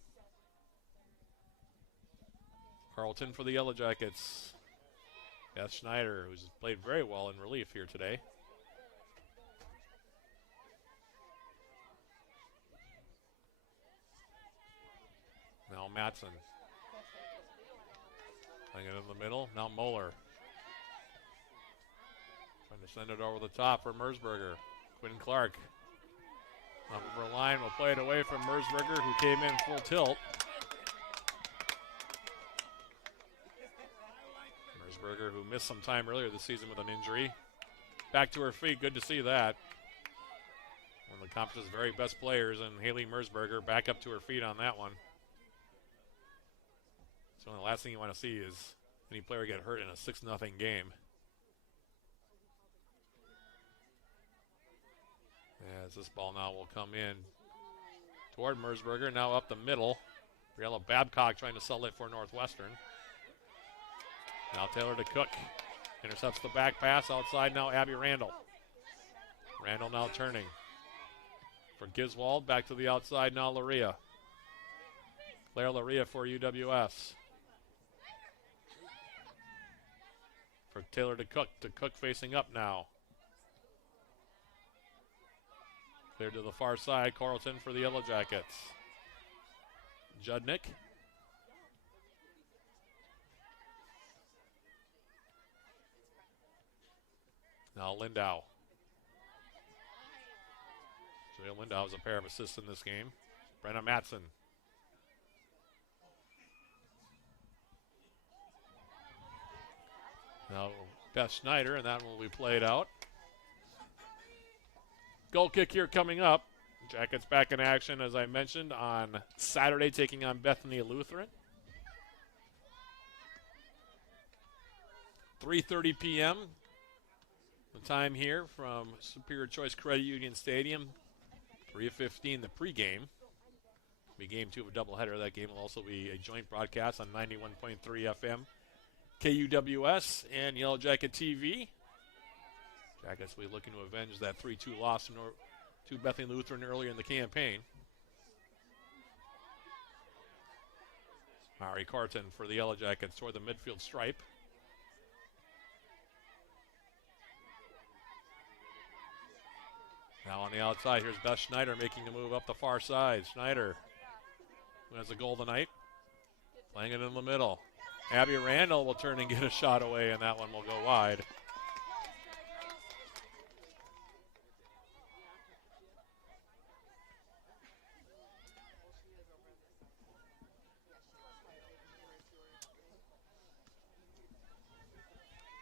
Carlton for the Yellow Jackets. Beth Schneider, who's played very well in relief here today. Now Matson. Playing it in the middle. Now Moeller. Trying to send it over the top for Mersberger. Quinn Clark. Over the line will play it away from Mersberger, who came in full tilt. Mersberger, who missed some time earlier this season with an injury. Back to her feet. Good to see that. One of the conference's very best players, and Haley Mersberger back up to her feet on that one. So the last thing you want to see is any player get hurt in a 6-0 game. As this ball now will come in toward Mersberger, now up the middle. Briella Babcock trying to settle it for Northwestern. Now Taylor to Cook. Intercepts the back pass outside now Abby Randall. Randall now turning. For Giswald, back to the outside now Laria. Claire Laria for UWS. For Taylor to Cook facing up now. Cleared to the far side, Carlton for the Yellow Jackets. Judnick. Now Lindau. Julia Lindau has a pair of assists in this game. Brenna Matson. Now Beth Schneider, and that will be played out. Goal kick here coming up. Jackets back in action, as I mentioned, on Saturday, taking on Bethany Lutheran. 3:30 p.m. The time here from Superior Choice Credit Union Stadium. 3:15 the pregame. Be game 2 of a doubleheader. That game will also be a joint broadcast on 91.3 FM. KUWS and Yellow Jacket TV. Jackets will be looking to avenge that 3-2 loss to Bethany Lutheran earlier in the campaign. Mari Carton for the Yellow Jackets toward the midfield stripe. Now on the outside, here's Beth Schneider making the move up the far side. Schneider, who has a goal tonight, playing it in the middle. Abby Randall will turn and get a shot away, and that one will go wide.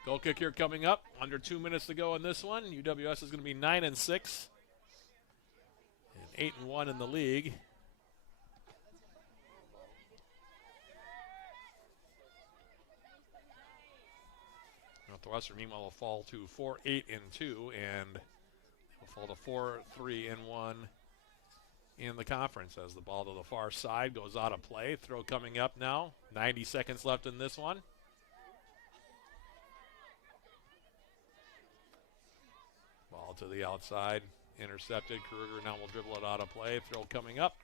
Goal kick here coming up. Under 2 minutes to go in this one. UWS is going to be 9-6 and 8-1 in the league. Northwestern, meanwhile, will fall to 4-8-2 and will fall to 4-3-1 in the conference as the ball to the far side goes out of play. Throw coming up now. 90 seconds left in this one. Ball to the outside, intercepted. Kruger now will dribble it out of play. Throw coming up.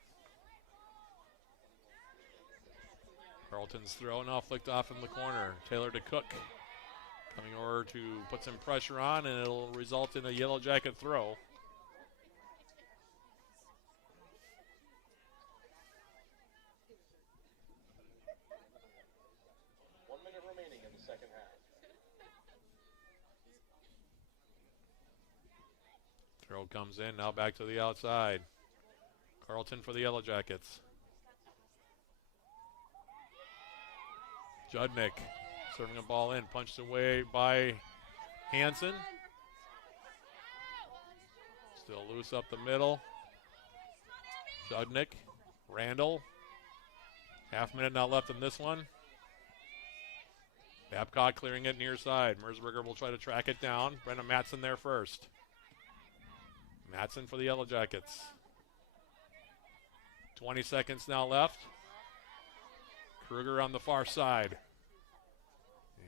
Carlton's throw now flicked off in the corner. Taylor to Cook. Coming over to put some pressure on, and it'll result in a Yellow Jacket throw. One minute remaining in the second half. Throw comes in, now back to the outside. Carlton for the Yellow Jackets. Judnick serving a ball in, punched away by Hansen. Still loose up the middle. Judnick, Randall. Half minute now left in this one. Babcock clearing it near side. Mersberger will try to track it down. Brenna Matson there first. Matson for the Yellow Jackets. 20 seconds now left. Kruger on the far side.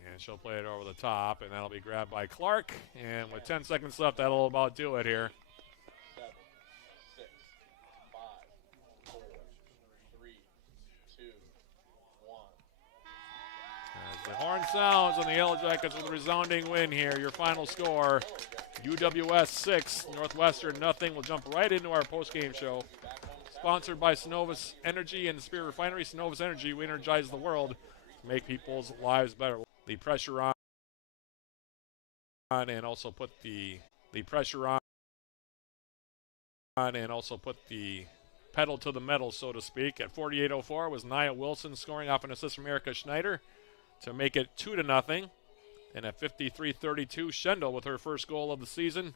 And she'll play it over the top, and that'll be grabbed by Clark. And with 10 seconds left, that'll about do it here. 7, 6, 5, 4, 3, 2, 1. The horn sounds and the Yellow Jackets with a resounding win here. Your final score, UWS 6, Northwestern nothing. We'll jump right into our post-game show. Sponsored by Synovus Energy and the Spirit Refinery. Synovus Energy, we energize the world to make people's lives better. The pressure on and also put the pressure on and also put the pedal to the metal, so to speak. At 48:04 was Nia Wilson scoring off an assist from Erica Schneider to make it 2-0. And at 53:32, Schendel with her first goal of the season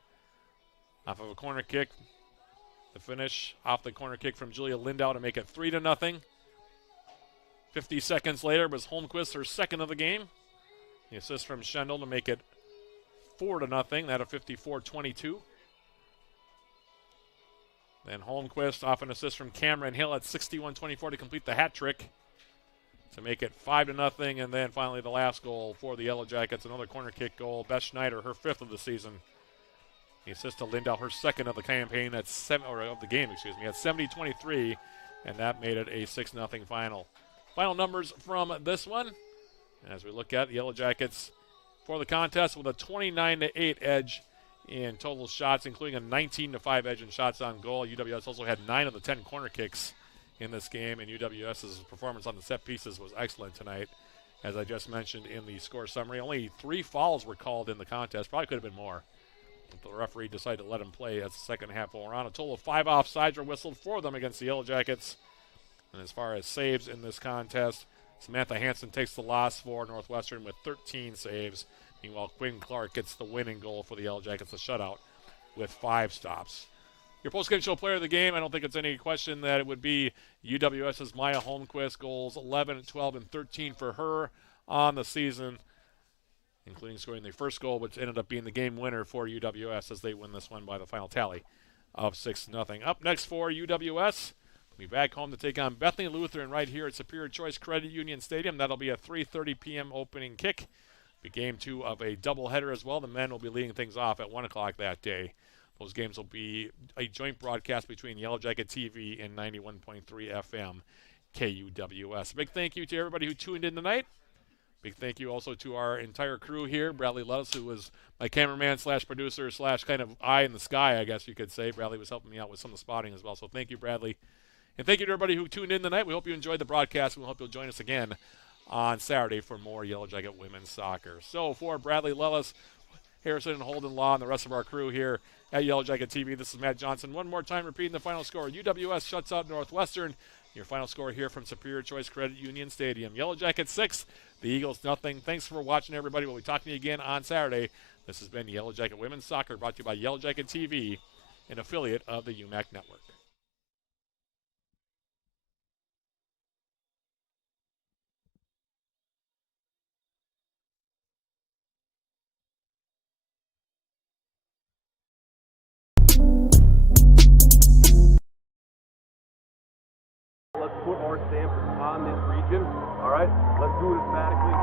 off of a corner kick. The finish off the corner kick from Julia Lindau to make it 3-0. 50 seconds later was Holmquist, her second of the game. The assist from Schendel to make it 4-0. That at 54:22. Then Holmquist off an assist from Cameron Hill at 61:24 to complete the hat trick to make it 5-0. And then finally the last goal for the Yellow Jackets, another corner kick goal. Beth Schneider, her fifth of the season. The assist to Lindau, her second of the campaign at of the game, at 70:23, and that made it a 6-0 final. Final numbers from this one, as we look at the Yellow Jackets for the contest with a 29-8 edge in total shots, including a 19-5 edge in shots on goal. UWS also had 9 of the 10 corner kicks in this game, and UWS's performance on the set pieces was excellent tonight. As I just mentioned in the score summary, only 3 fouls were called in the contest. Probably could have been more. The referee decided to let him play as the second half wore on. A total of 5 offsides were whistled for them against the Yellow Jackets. And as far as saves in this contest, Samantha Hansen takes the loss for Northwestern with 13 saves. Meanwhile, Quinn Clark gets the winning goal for the Yellow Jackets, the shutout, with 5 stops. Your post-game show player of the game, I don't think it's any question that it would be UWS's Maya Holmquist. Goals 11, 12, and 13 for her on the season, including scoring the first goal, which ended up being the game winner for UWS as they win this one by the final tally of 6-0. Up next for UWS, we'll be back home to take on Bethany Lutheran right here at Superior Choice Credit Union Stadium. That'll be a 3:30 p.m. opening kick. Be game 2 of a doubleheader as well. The men will be leading things off at 1 o'clock that day. Those games will be a joint broadcast between Yellow Jacket TV and 91.3 FM KUWS. A big thank you to everybody who tuned in tonight. Big thank you also to our entire crew here. Bradley Lettuce, who was my cameraman / producer / kind of eye in the sky, I guess you could say. Bradley was helping me out with some of the spotting as well. So thank you, Bradley. And thank you to everybody who tuned in tonight. We hope you enjoyed the broadcast. We hope you'll join us again on Saturday for more Yellow Jacket women's soccer. So for Bradley Lettuce, Harrison and Holden Law, and the rest of our crew here at Yellow Jacket TV, this is Matt Johnson. One more time repeating the final score. UWS shuts out Northwestern. Your final score here from Superior Choice Credit Union Stadium. Yellow Jackets 6, the Eagles nothing. Thanks for watching, everybody. We'll be talking to you again on Saturday. This has been Yellow Jacket Women's Soccer, brought to you by Yellow Jacket TV, an affiliate of the UMAC Network. Let's put our stamp on this region. All right, let's do it emphatically.